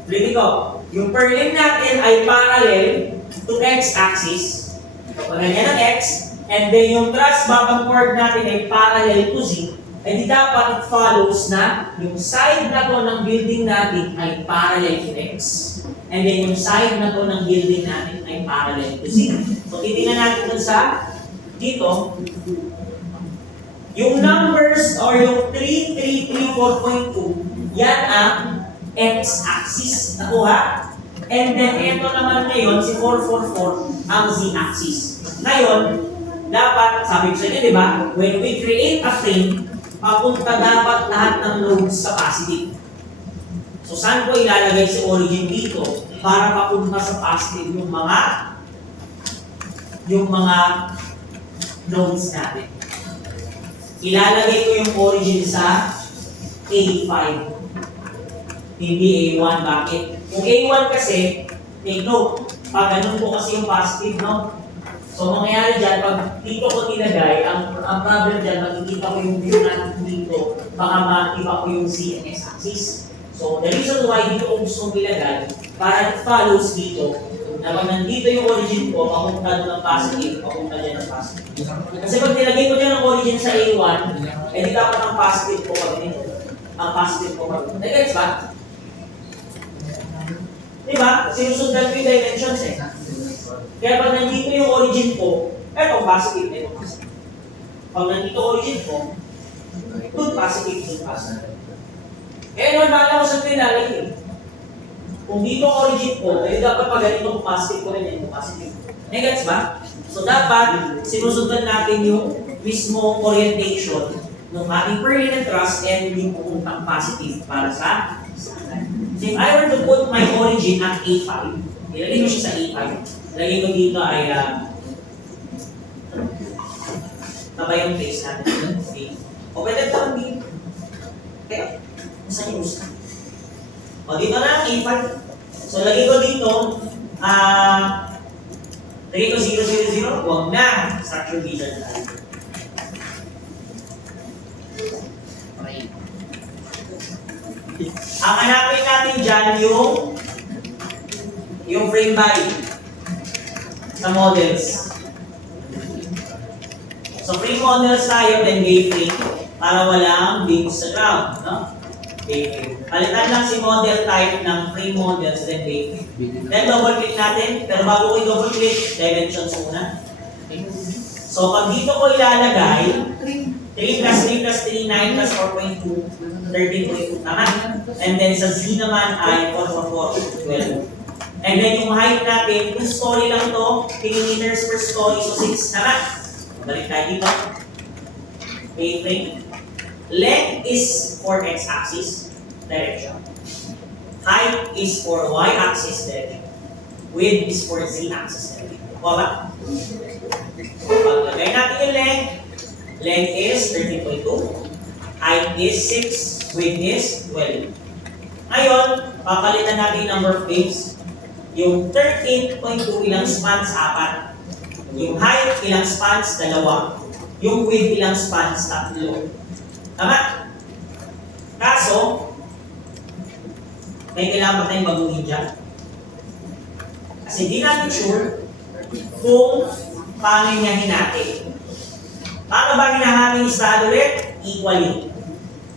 ulitin ko, yung purling natin ay parallel to x-axis, kapag ganyan ang x, and then yung thrust bottom chord natin ay parallel to z, ay di dapat it follows na yung side na to ng building natin ay parallel to x, and then yung side na to ng building natin ay parallel to z. So, titingnan natin dun sa dito, yung numbers or yung 3, 3, 3, 4.2, yan ang x-axis. Nakuha? And then, ito naman ngayon, si 444, ang z-axis. Ngayon, dapat, sabi ko sa inyo, di ba? When we create a frame, papunta dapat lahat ng loads sa positive. So, saan ko ilalagay si origin dito para papunta sa positive yung mga loads natin? Ilalagay ko yung origin sa A5. Hindi A1. Bakit? Kung A1 kasi, take note, pag ganun po kasi yung positive, no? So, mangyayari dyan, pag dito ko nilagay, ang problem dyan, makikita ko yung view natin dito, baka ma-iba ko yung Z and S-axis. So, the reason why dito ko gusto nilagay, para it follows dito, na pag nandito yung origin ko, papunta doon ng positive, papunta dyan ng positive. Kasi pag nilagay ko dyan ang origin sa A1, eh di dapat ang positive ko pag dito. Ang positive ko pag dito. Nag-gets ba? Diba? Sinusundan ko yung dimensions eh. Kaya pag nandito yung origin ko, eto positive, eto positive. Pag nandito origin ko, doon positive, doon positive. Kaya naman ko sa pinalagay. Kung dito origin ko, eh dapat pag ganito kung positive ko rin yan, kung positive. Negets ba? So dapat sinusundan natin yung mismo orientation ng ating per unit thrust and yung pupuntang positive para sa so if I were to put my origin at A5, ilagay ko siya sa A5. Lagay ko dito ay tabay yung face natin. O pwede ito ang dito. Okay? Saan yung gusto? O dito na, A5. So lagay ko dito, lagay ko 0, 0, 0. Huwag na. Structure vision tayo. Okay. Ang hanapin natin dyan yung frame body sa models. So, free models tayo, then wave frame. Para walang beams sa ground. No? Wave frame. Palitan lang si model type ng free models, then wave frame. Then double click natin. Pero bago ko i-double click, dimensions muna. So, pag dito ko ilalagay, 3 plus 3 plus 3, 9 plus 4.2, 13.2 naman. And then sa Z naman ay 4 4, 12. And then yung height natin, 2 story lang to, 3 meters per story, so 6 naman. Balik tayo dito. Wave frame. Length is for x-axis, direction. Height is for y-axis, direction. Width is for z-axis, direction. Kuha ba? Paglagay natin yung length is 13.2, height is 6, width is 12. Ngayon, papalitan natin yung number of waves. Yung 13.2 ilang spans, 4. Yung height ilang spans, 2. Yung width ilang spans, 3. Tama? Kaso, may kailangan pa tayong baguhin dyan. Kasi hindi natin sure kung paano niya hinati. Paano ba hinahati sa ulit? Equally.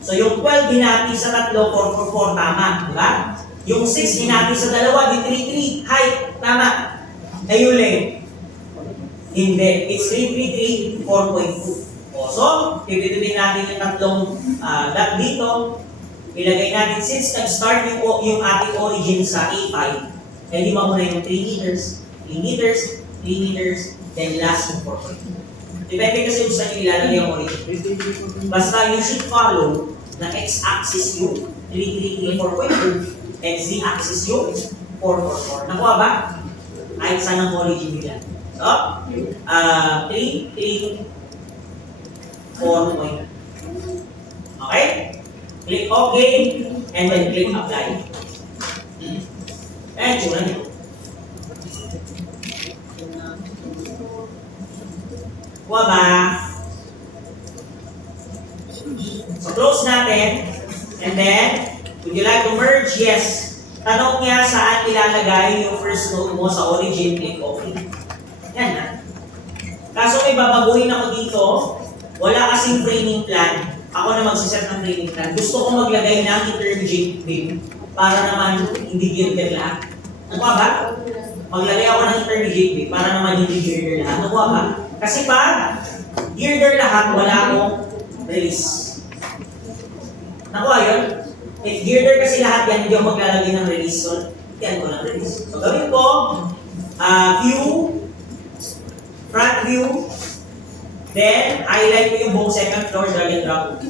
So yung 12 hinati sa 3, 4 4 4, tama, di ba? Yung 6 hinati sa 2, di 3 3, height, tama. Eh yung length, hindi. It's 3 3 3, 4.2. So, pipitutin natin yung tatlong dot dito. Ilagay natin, since nag-start yung ating origin sa A5, eh di mauna yung 3 meters, 3 meters, 3 meters, then last yung 4.2. Depende kasi kung saan yung ilalagay yung origin. Basta you should follow na x-axis yung 3, 3, 3, 4.2 and z-axis yung 4, 4, 4. Nakuha ba? Kahit saan ang origin nila. So, 3, 3, 4.2. Okay? Click OK, and then click Apply. And tsura nyo. Kuha ba? So close natin. And then, would you like to merge? Yes. Tanong niya saan ilalagay yung first node mo sa origin. Click OK. Yan na. Kaso may babaguhin ako dito. Wala kasing framing plan. Ako na magsiset ng framing plan. Gusto ko maglagay ng intermediate beam para naman hindi girder lahat. Nakuha ba? Maglagay ako ng intermediate beam para naman hindi girder lahat. Nakuha ba? Kasi pag girder lahat, wala akong release. Nakuha yun? If girder kasi lahat yan, hindi ako maglalagay ng release. So, yan ko ng release. So, gawin ko, view, front view, then, highlight ko yung buong second floor, drag and drop.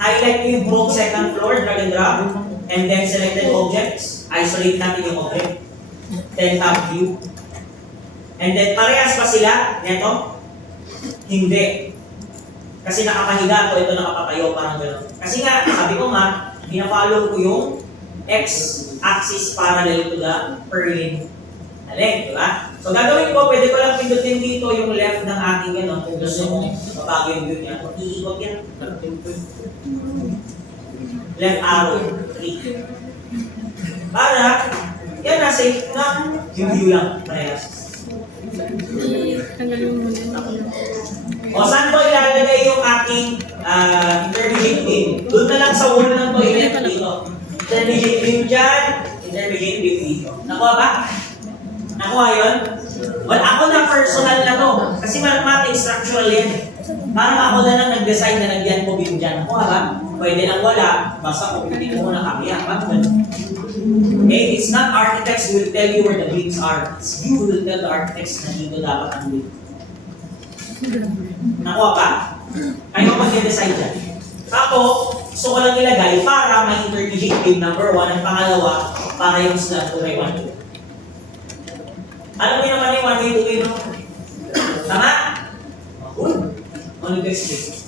Highlight ko yung buong second floor, drag and drop. And then, selected objects. Isolate natin yung object. Then, tab view. And then, parehas pa sila. Neto? Hindi. Kasi nakapahiga ko, ito nakapatayo, parang gano'n. Kasi nga, sabi ko nga, pinafollow ko yung x-axis parallel to the purlin. Alin, di ba? So gagawin ko, pwede ko lang pindutin dito yung left ng ating gano'n. Kung gusto mo, mabago yung view niya. Kung iikot yan. Left arrow, click. Para, yan na, safe na. Yung view lang, parehas. O saan ko ilalagay yung aking intermediate beam? Doon na lang sa wall ng toilet dito. Intermediate beam dyan, intermediate beam dito. Nakuha ba? Nakuha yun? Well, ako na personal na to. Kasi mathematics structural yan. Parang ako na lang nag-design na nagyan ko beam dyan. Nakuha ba? Pwede lang wala. Basta kung hindi mo na kami. Okay, it's not architects who will tell you where the beams are. It's you who will tell the architects na dito dapat ang beam. Nakuha ba? Kayo mag-design dyan. Ako, gusto ko lang ilagay para may intermediate beam number 1 at pangalawa para yung slab 2 by 1. Alam niyo naman yung 1 way, 2 way, no? Tama? Cool. Only to explain.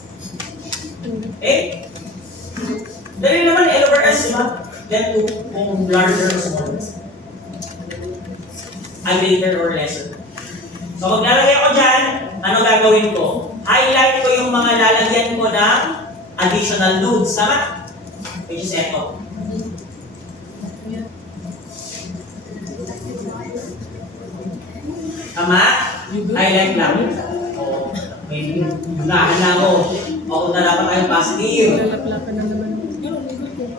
Okay? Dali naman, L over S, diba? Then 2, kung larger or smaller. Greater or lesser. So, maglalagay ako dyan, ano gagawin ko? Highlight ko yung mga lalagyan ko ng additional nodes, tama? Which is echo. Tama? Highlight lang. O, may unahan na ako. O, kung na dapat tayong positive.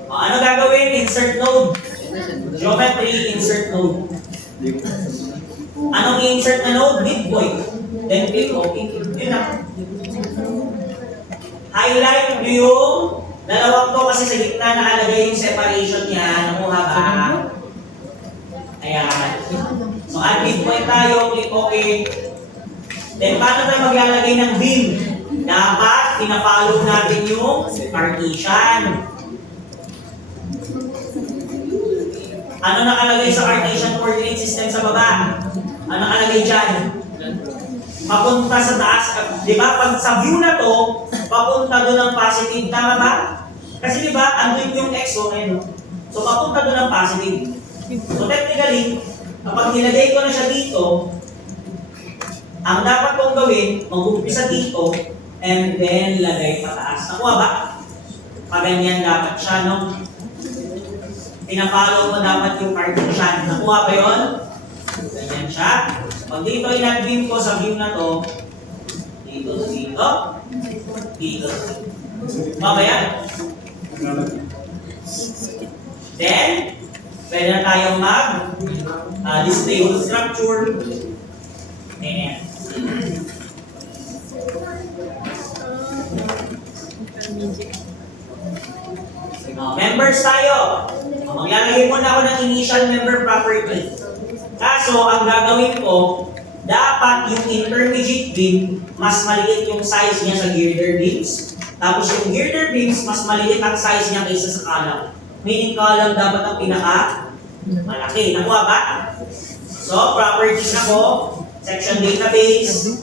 O, ano gagawin? Insert node. Geometry, insert node. Anong i-insert na node? Midpoint. Then click OK. Yun na. Highlight nyo yung dalawang to kasi sa gitna nakalagay yung separation niya. Nakuha ba? Ayan. So, at midpoint tayo. Click OK. Then, paano tayo maglalagay ng beam? Dapat, pinafollow natin yung Cartesian. Ano nakalagay sa Cartesian coordinate system sa baba? Ano nakalagay dyan? Papunta sa taas. Di ba? Pag sa view na to, papunta doon ng positive. Tama ba? Kasi di ba, andun yung x, so, ayun. So, papunta doon ng positive. So, technically, kapag nilagay ko na siya dito, ang dapat kong gawin, mag-umpisa dito, and then lagay pataas. Nakuha ba? Paganyan dapat siya, no? Pinafollow mo dapat yung Cartesian. Nakuha ba yun? Ganyan siya. Pag dito inag-beam ko sa view na to, dito, dito, dito. Ba yan? Then, pwede na tayong mag-display whole structure. Ayan. Members tayo. Maglalagay muna ako ng initial member property. Kaso, ang gagawin ko, dapat yung intermediate beam, mas maliit yung size niya sa girder beams. Tapos yung girder beams, mas maliit ang size niya kaysa sa column. Meaning column dapat ang pinaka-malaki. Nakuha ba? So, properties na ko. Section database.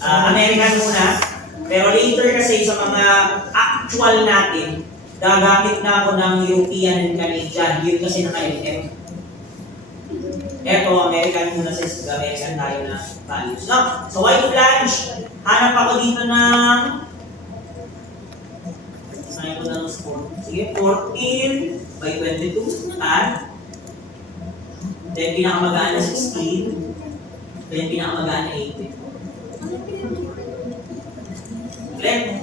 American muna. Pero later kasi sa mga actual natin, gagamit na ako ng European and Canadian. Yun kasi naka-LM. Eto, American muna sis. American tayo na values. No? So, white flange. Hanap ako dito ng... Saan ko na ng score? Sige, 14 by 22. At then, pinakamagaan na 16. Then, pinakamagaan na 18. Correct?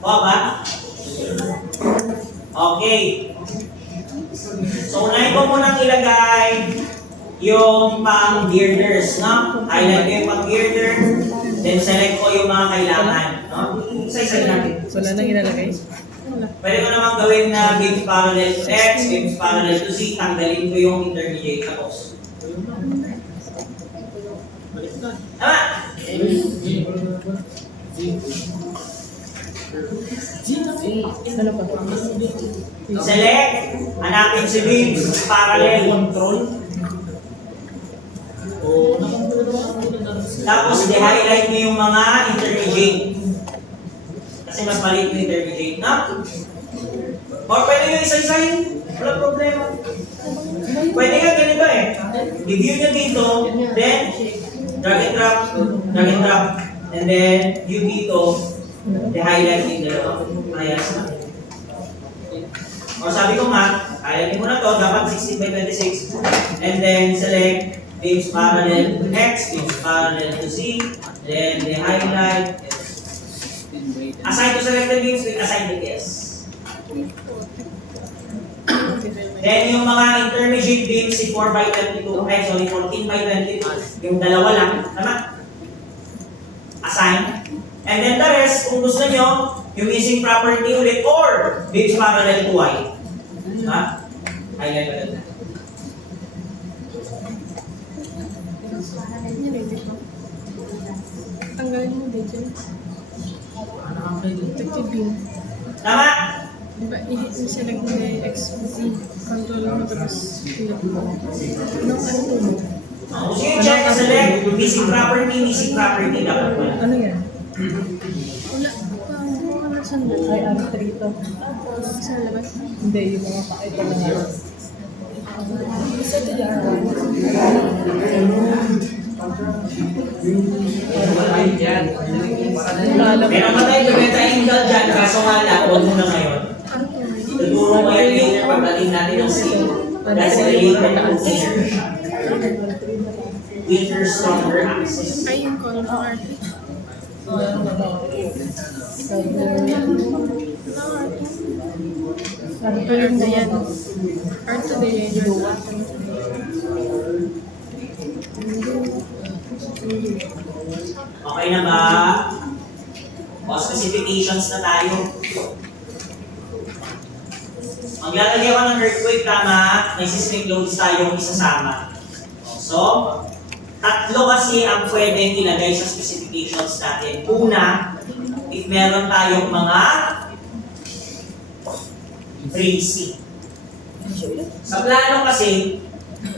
O ba? Okay. So, unahin ko munang ilagay yung pang-girders, no? Highlight ko yung pang-girder, then select ko yung mga kailangan, no? Isa-isa natin. So, wala nang ilalagay? Pwede ko namang gawin na beams parallel to X, beams parallel to Z, tanggalin ko yung intermediate tapos. Tama? Ano pa? Select, hanapin si beams parallel. Control. Tapos, i-highlight niyo yung mga intermediate. Kasi mas maliit yung intermediate na. Or pwede yung isa-isahin. Walang problema. Pwede nga ganito eh. I-view nyo dito, then drag and drop, and then view dito, i-highlight yung dalawa. Ayas na. O sabi ko nga, highlight mo na to, dapat 16 by 26. And then select beams parallel to X, beams parallel to Z, then i-highlight. Assign to selected beams with assign with yes. Then yung mga intermediate beams, si 4 by 22, sorry, 14 by 22, yung dalawa lang, tama? Assign. And then the rest, kung gusto nyo, yung missing property ulit or beams parallel to Y. Ha? Highlight ulit. Tanggalin mo dito. Effective beam. Tama? Diba, i-select mo yung XZ. Control mo tapos pinag mo. Ano mo? Sige, check, select. Missing property dapat wala. Ano yan? Wala. Ano saan ba? Ay, R3 to. Tapos sa labas. Hindi, yung mga ito na nga. Isa ito yung R1. Meron pa tayo bebenta ingal dyan, kaso nga lang, huwag mo na ngayon. Ano po? Tuturo ko yan later pagdating natin ng skill. That's related to weaker, stronger axis. Ay, yung color ng RT. R2 na yan. R2 na yan. Okay na ba? O, specifications na tayo. Maglalagay ako ng earthquake, tama? May seismic loads tayong isasama. So, tatlo kasi ang pwedeng ilagay sa specifications natin. Una, if meron tayong mga bracing. Sa plano kasi,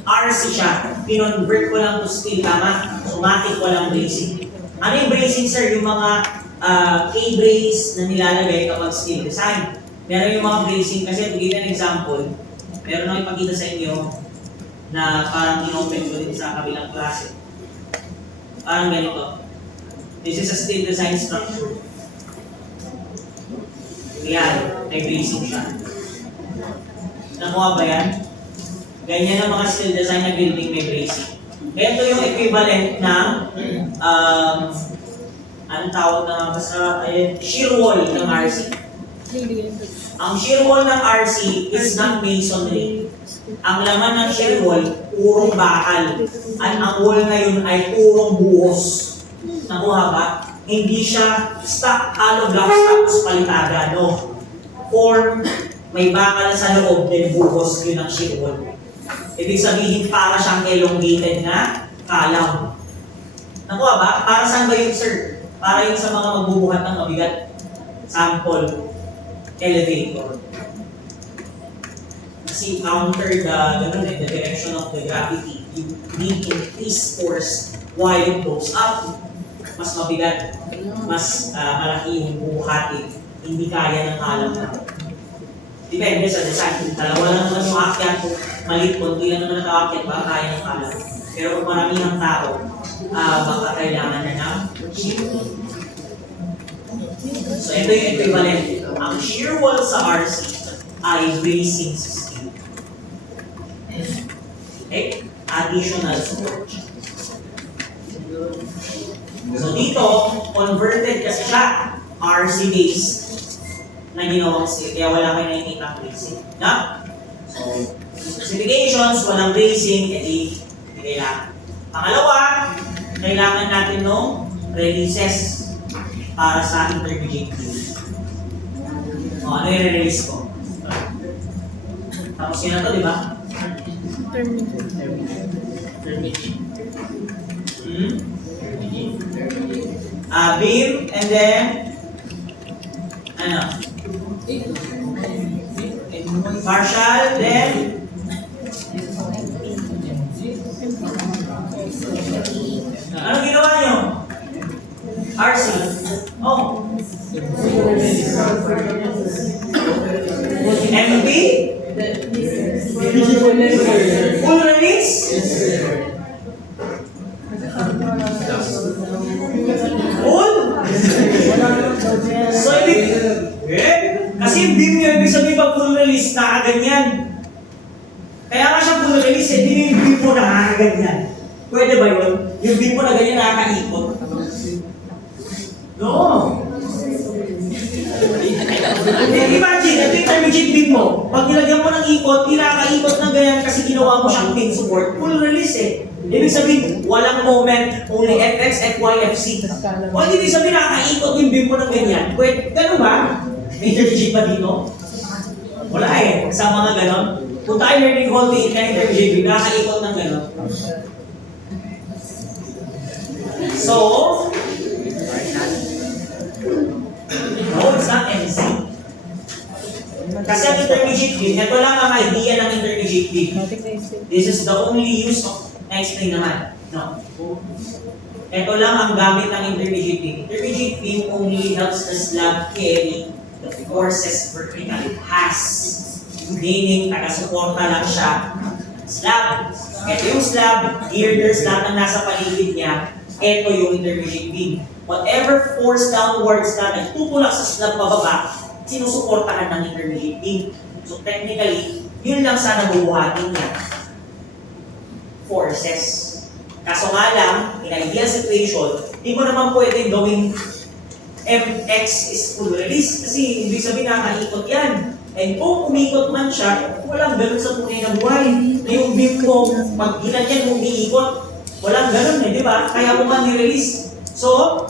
RC siya. Pinonvert ko lang to steel, tama? Automatic, walang bracing. Ano yung bracing, sir? Yung mga K-brace na nilalagay kapag steel design. Meron yung mga bracing kasi, to give an example, meron akong ipakita sa inyo na parang in-open ko din sa kabilang klase. Parang ganito. This is a steel design structure. Yan, may bracing siya. Nakuha ba yan? Ganyan ang mga steel design na building may bracing. Ito yung equivalent ng anong tawag na basta shear wall ng RC. Ang shear wall ng RC is not masonry. Ang laman ng shear wall, purong bakal. At ang wall ngayon ay purong buhos. Nakuha ba? Hindi siya stock, hollow block tapos palitaga, no? Or may bakal sa loob din buhos yun ang shear wall. Ibig sabihin para siyang elongated na column. Nakuha ba? Para saan ba yun, sir? Para yun sa mga magbubuhat ng mabigat. Sample, elevator. Kasi counter the direction of the gravity. You need increased force while it goes up. Mas mabigat, mas malaki yung buhatin. Hindi kaya ng column na. Depende sa design. Kung dalawa lang naman yung akyat, kung maliit, konti lang naman ang akyat, baka kaya ng column. Pero kung maraming tao, baka kailangan na ng shear. So ito yung equivalent. Ang shear wall sa RC ay bracing system. Okay? Additional support. So dito, converted kasi siya, RC base na ginawang steel, kaya wala kayo nakikita ang bracing. Na? So, specifications, walang bracing, hindi kailangan. Pangalawa, kailangan natin ng releases para sa intermediate fluid. O, ano yung release ko? Tapos yun na to, di ba? Beam, and then, ano? Partial, then, ano ginawa nyo? RC. Oh. MP? Full release? Full? So, kasi beam nyo, ibig sabihin pag full release, nakaganyan. Kaya nga siya full release, hindi yung beam mo nakakaganyan. Pwede ba yun? Yung beam mo na ganyan nakakaikot? No. Imagine, ito yung intermediate beam mo. Pag nilagyan mo ng ikot, hindi nakakaikot ng ganyan kasi ginawa mo siyang pin support. Full release eh. Ibig sabihin, walang moment, only FX, FY, FC. O ibig sabihin, nakakaikot yung beam mo ng ganyan. Pwede, gano'n ba? May intermediate ba dito? Wala eh. Sa mga gano'n. Kung tayo learning hall, may intermediate beam, nakakaikot ng gano'n. So, no, it's not MC. Kasi ang intermediate beam, ito lang ang idea ng intermediate beam. This is the only use of, na-explain naman. No. Ito lang ang gamit ng intermediate beam. Intermediate beam only helps the slab carry the forces vertically. It has. Meaning, taga-suporta lang siya. Slab. Ito yung slab, girders, lahat ng nasa paligid niya. Ito yung intermediate beam. Whatever force downwards na nagtutulak sa slab pababa, sinusuportahan ng intermediate beam. So technically, yun lang sana bubuhatin niya. Forces. Kaso nga lang, in ideal situation, di mo naman pwedeng gawing Mx is full release kasi ibig sabihin nakaikot yan. And kung umikot man siya, walang ganun sa tunay na buhay. Na yung beam mo, pag ginanyan mo umiikot, walang ganun di ba? Kaya mo man nirelease. So,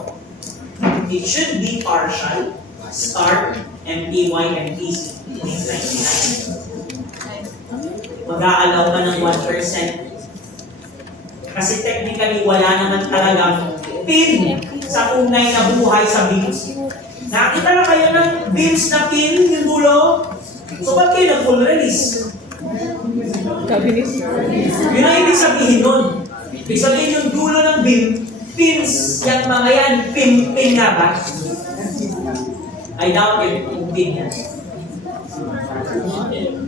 it should be partial. Start, MPY, MPC. 0.99. Mag-aalaw ka ng 1%. Kasi technically, wala naman talagang pin sa tunay na buhay sa beams. Nakita na kayo ng beams na pin yung dulo? So, ba't kayo nag-full release? Yun ang ibig sabihin nun. Ibig sabihin yung dulo ng beam, pins, yung mga yan, pin nga ba? I doubt it, yung pin yan.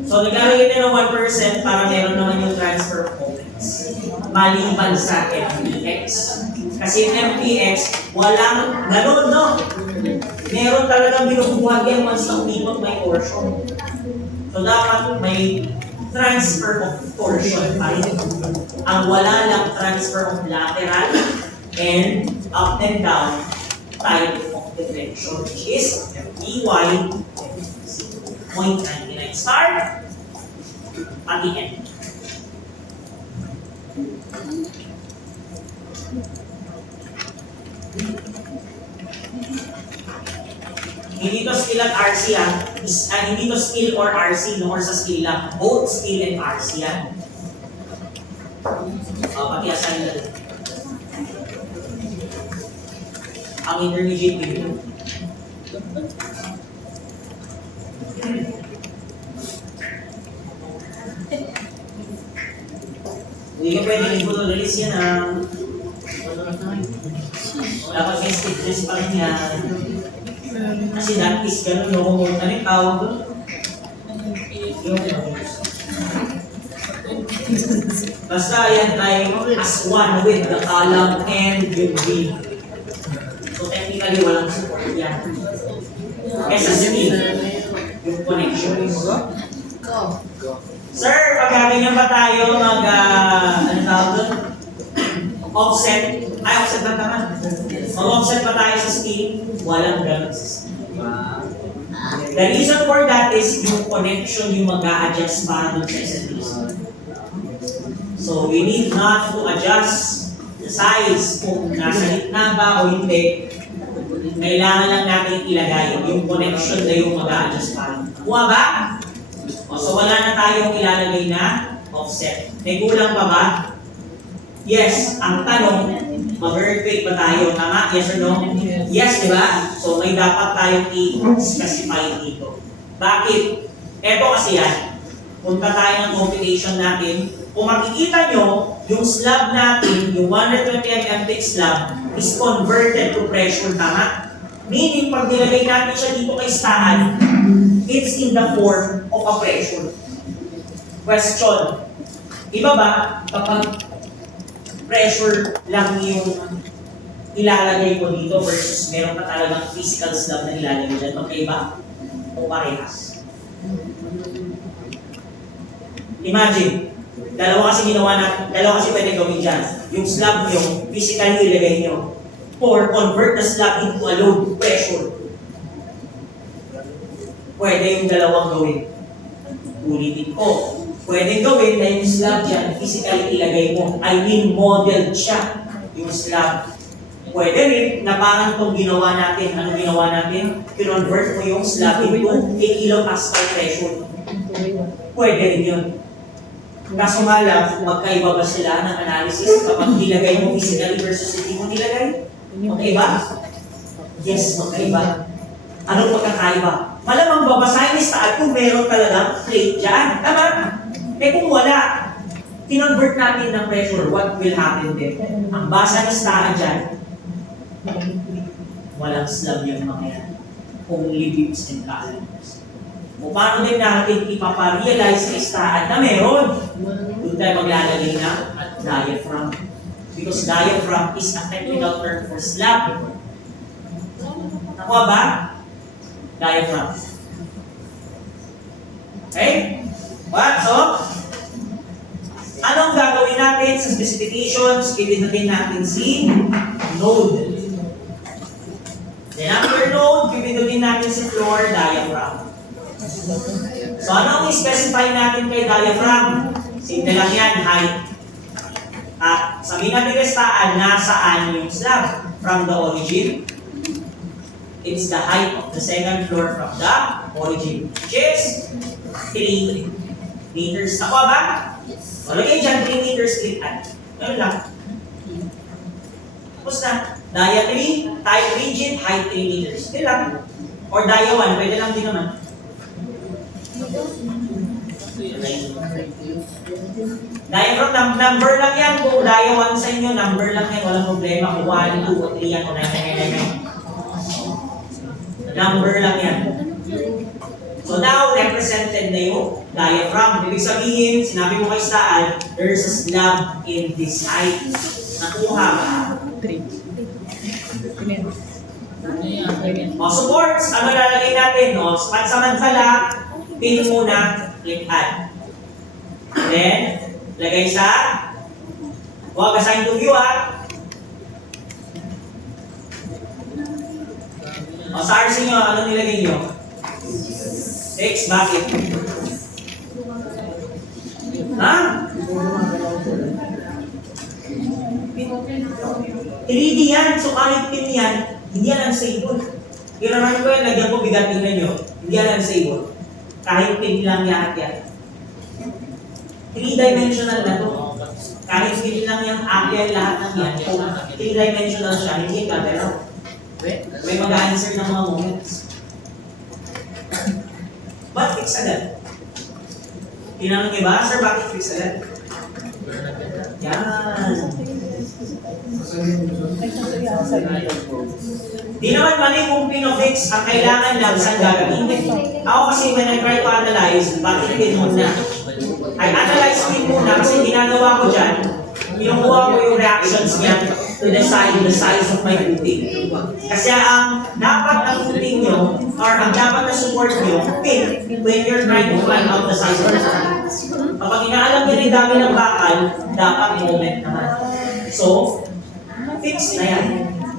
So, naglalagay na ng 1% para meron naman yung transfer of moments. Maliban sa MPX. Kasi yung MPX, walang ganun, no? Meron talagang binubuhat yan once na umikot may torsion. So, dapat may transfer of torsion pa rin. Ang wala lang transfer of lateral and up and down type of deflection, which is EY 0.99. Start at the end. Hindi to skill at RC hindi to skill or RC no, or sa skill lang. Both skill and RC yan. Pati assign na rin. Ang intermediate beam. Hindi ka pwede i-full release yan dapat may stiffness pa rin yan. Kasi that is ganun no, ano yung tawag doon? Basta yan tayo as one with the column and yung beam. So technically walang support yan. Kesa speed, yung connection. Sir, pagkaganyan ba tayo ano tawag doon? Offset. Ay, offset na naman. Mag-offset pa tayo sa steam, walang ganun sa steam. The reason for that is yung connection yung mag-a-adjust para dun sa isa't isa. So, we need not to adjust the size kung nasa gitna ba o hindi. Kailangan lang natin ilagay yung connection na yung mag-a-adjust para. Kuha ba? So, wala na tayong ilalagay na offset. May kulang pa ba? Yes. Ang tanong, mag-earthquake ba tayo? Tama? Yes or no? Yes, di ba? So, may dapat tayong i-specify dito. Bakit? Eto kasi yan. Punta tayo ng computation natin. Kung makikita nyo, yung slab natin, yung 120 mm thick slab, is converted to pressure. Tama? Meaning, pag nilagay natin siya dito kay stahan, it's in the form of a pressure. Question. Iba ba kapag pressure lang yung ilalagay ko dito versus meron pa talagang physical slab na ilalagay dyan? Magkaiba o parehas? Imagine, dalawa kasi pwede gawin dyan. Yung slab nyo, physically ilagay nyo. Or convert the slab into a load pressure. Pwede yung dalawang gawin. Ulitin ko. Pwede gawin na yung slab dyan, physically ilagay mo. I mean, modeled siya yung slab. Pwede rin na parang itong ginawa natin. Ano ginawa natin? Convert mo yung slab into 8 kilopascal pressure. Pwede rin yun. Kaso nga lang, magkaiba ba sila ng analysis kapag nilagay mo physically versus hindi mo nilagay? Magkaiba? Yes, magkaiba. Anong pagkakaiba? Malamang babasahin ni Staad kung meron talagang plate dyan. Tama? Eh kung wala, kinonvert natin ng pressure, what will happen then? Ang basa ni Staad dyan, walang slab yung mga yan. Only beams and columns. O paano din natin ipaparealize sa Staad na meron? Doon tayo maglalagay ng diaphragm. Because diaphragm is a technical term for slab. Nakuha ba? Diaphragm. Okay? What? So, anong gagawin natin sa specifications? Pipindutin natin si node. Then after node, pipindutin natin si floor diaphragm. So, anong i-specify natin kay diaphragm? Simple lang yan, height. At sabihin natin kay Staad, nasaan yung slab? From the origin. It's the height of the second floor from the origin, which is 3 meters. Nakuha ba? O, lagay dyan, 3 meters straight. Ganun lang. Tapos na, dia 3, type rigid, height 3 meters. Ganun lang. Or dia 1, pwede lang din naman. Diaphragm, number lang yan. Kung dia 1 sa inyo, number lang yan. Walang problema. Kung 1, 2, o 3 yan, o 9. Number lang yan. So now, represented na yung diaphragm. Ibig sabihin, sinabi mo kay Staad, there's a slab in this height. Nakuha ba? 3. O, supports, ano lalagay natin? O, pansamantala, pin muna, click add. Then, lagay sa, huwag assign to view O, sa RC nyo, ano nilagay nyo? 6, bakit? Ha? 3D yan, so kahit pin yan, hindi yan unstable. Kailangan ko yan, lagyan ko bigat, tingnan nyo. Hindi yan unstable. Kahit pin lang yan. 3-dimensional na to. Kahit pin lang yung akyat lahat ng yan. Kung 3-dimensional siya, hindi ka pero may mag-answer ng mga moments. Ba't fix agad? Tinanong niyo ba, sir, bakit fix agad? Yan. Di naman mali kung pinofix ang kailangan lang saan gagamitin. Ako kasi when I try to analyze, bakit pin muna? I analyze pin muna kasi ginagawa ko dyan, kinukuha ko yung reactions niya to the size of my footing. Kasi ang dapat ang footing nyo, or ang dapat na support nyo, pin, when you're trying to find out the size of the footing. Kapag inaalam nyo rin dami ng bakal, dapat moment naman. So, fix na yan.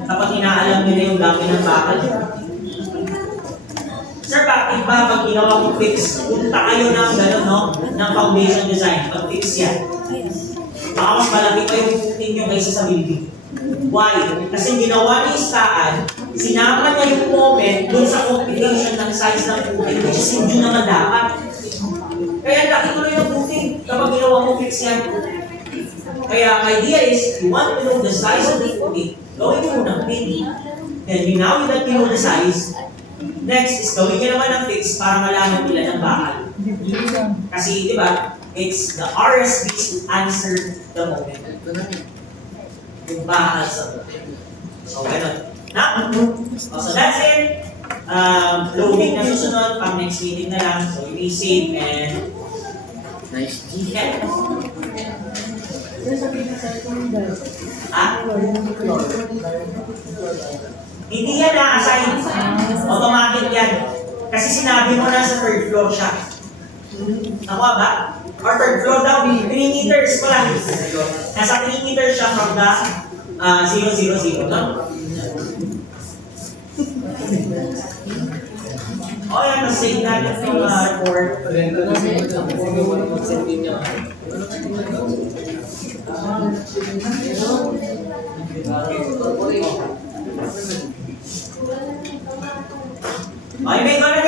Kapag inaalam nyo na yung dami ng bakal. Sir, bakit ba pag ginawa ko fix, punta kayo ng gano'n, no? Ng foundation design, pag fix yan. Baka mas malaki pa yung footing nyo kaysa sa building. Why? Kasi ginawa ni Staad, sinama niya yung moment dun sa computation ng size ng footing, which is hindi naman dapat. Kaya laki tuloy yung footing kapag ginawa mo fix yan. Kaya ang idea is, you want to know the size of the footing, gawin mo ng pin. Then now that you know the size, next is gawin nyo naman ng fix para malaman nila ng bakal. Kasi, di ba, it's the RSBs to answer the moment. Yung bakal sa moment. So, ganun. Now, so that's it. Loading na susunod, pang next meeting na lang. So, you be safe and nice weekend. Hindi yan na-assign. Automatic yan. Kasi sinabi mo na sa third floor siya. Nakuha ba? Or third floor daw, 3 meters pala. Nasa 3 meters siya from the 000, no? O yan, na-save natin yung report. Okay, may gano'n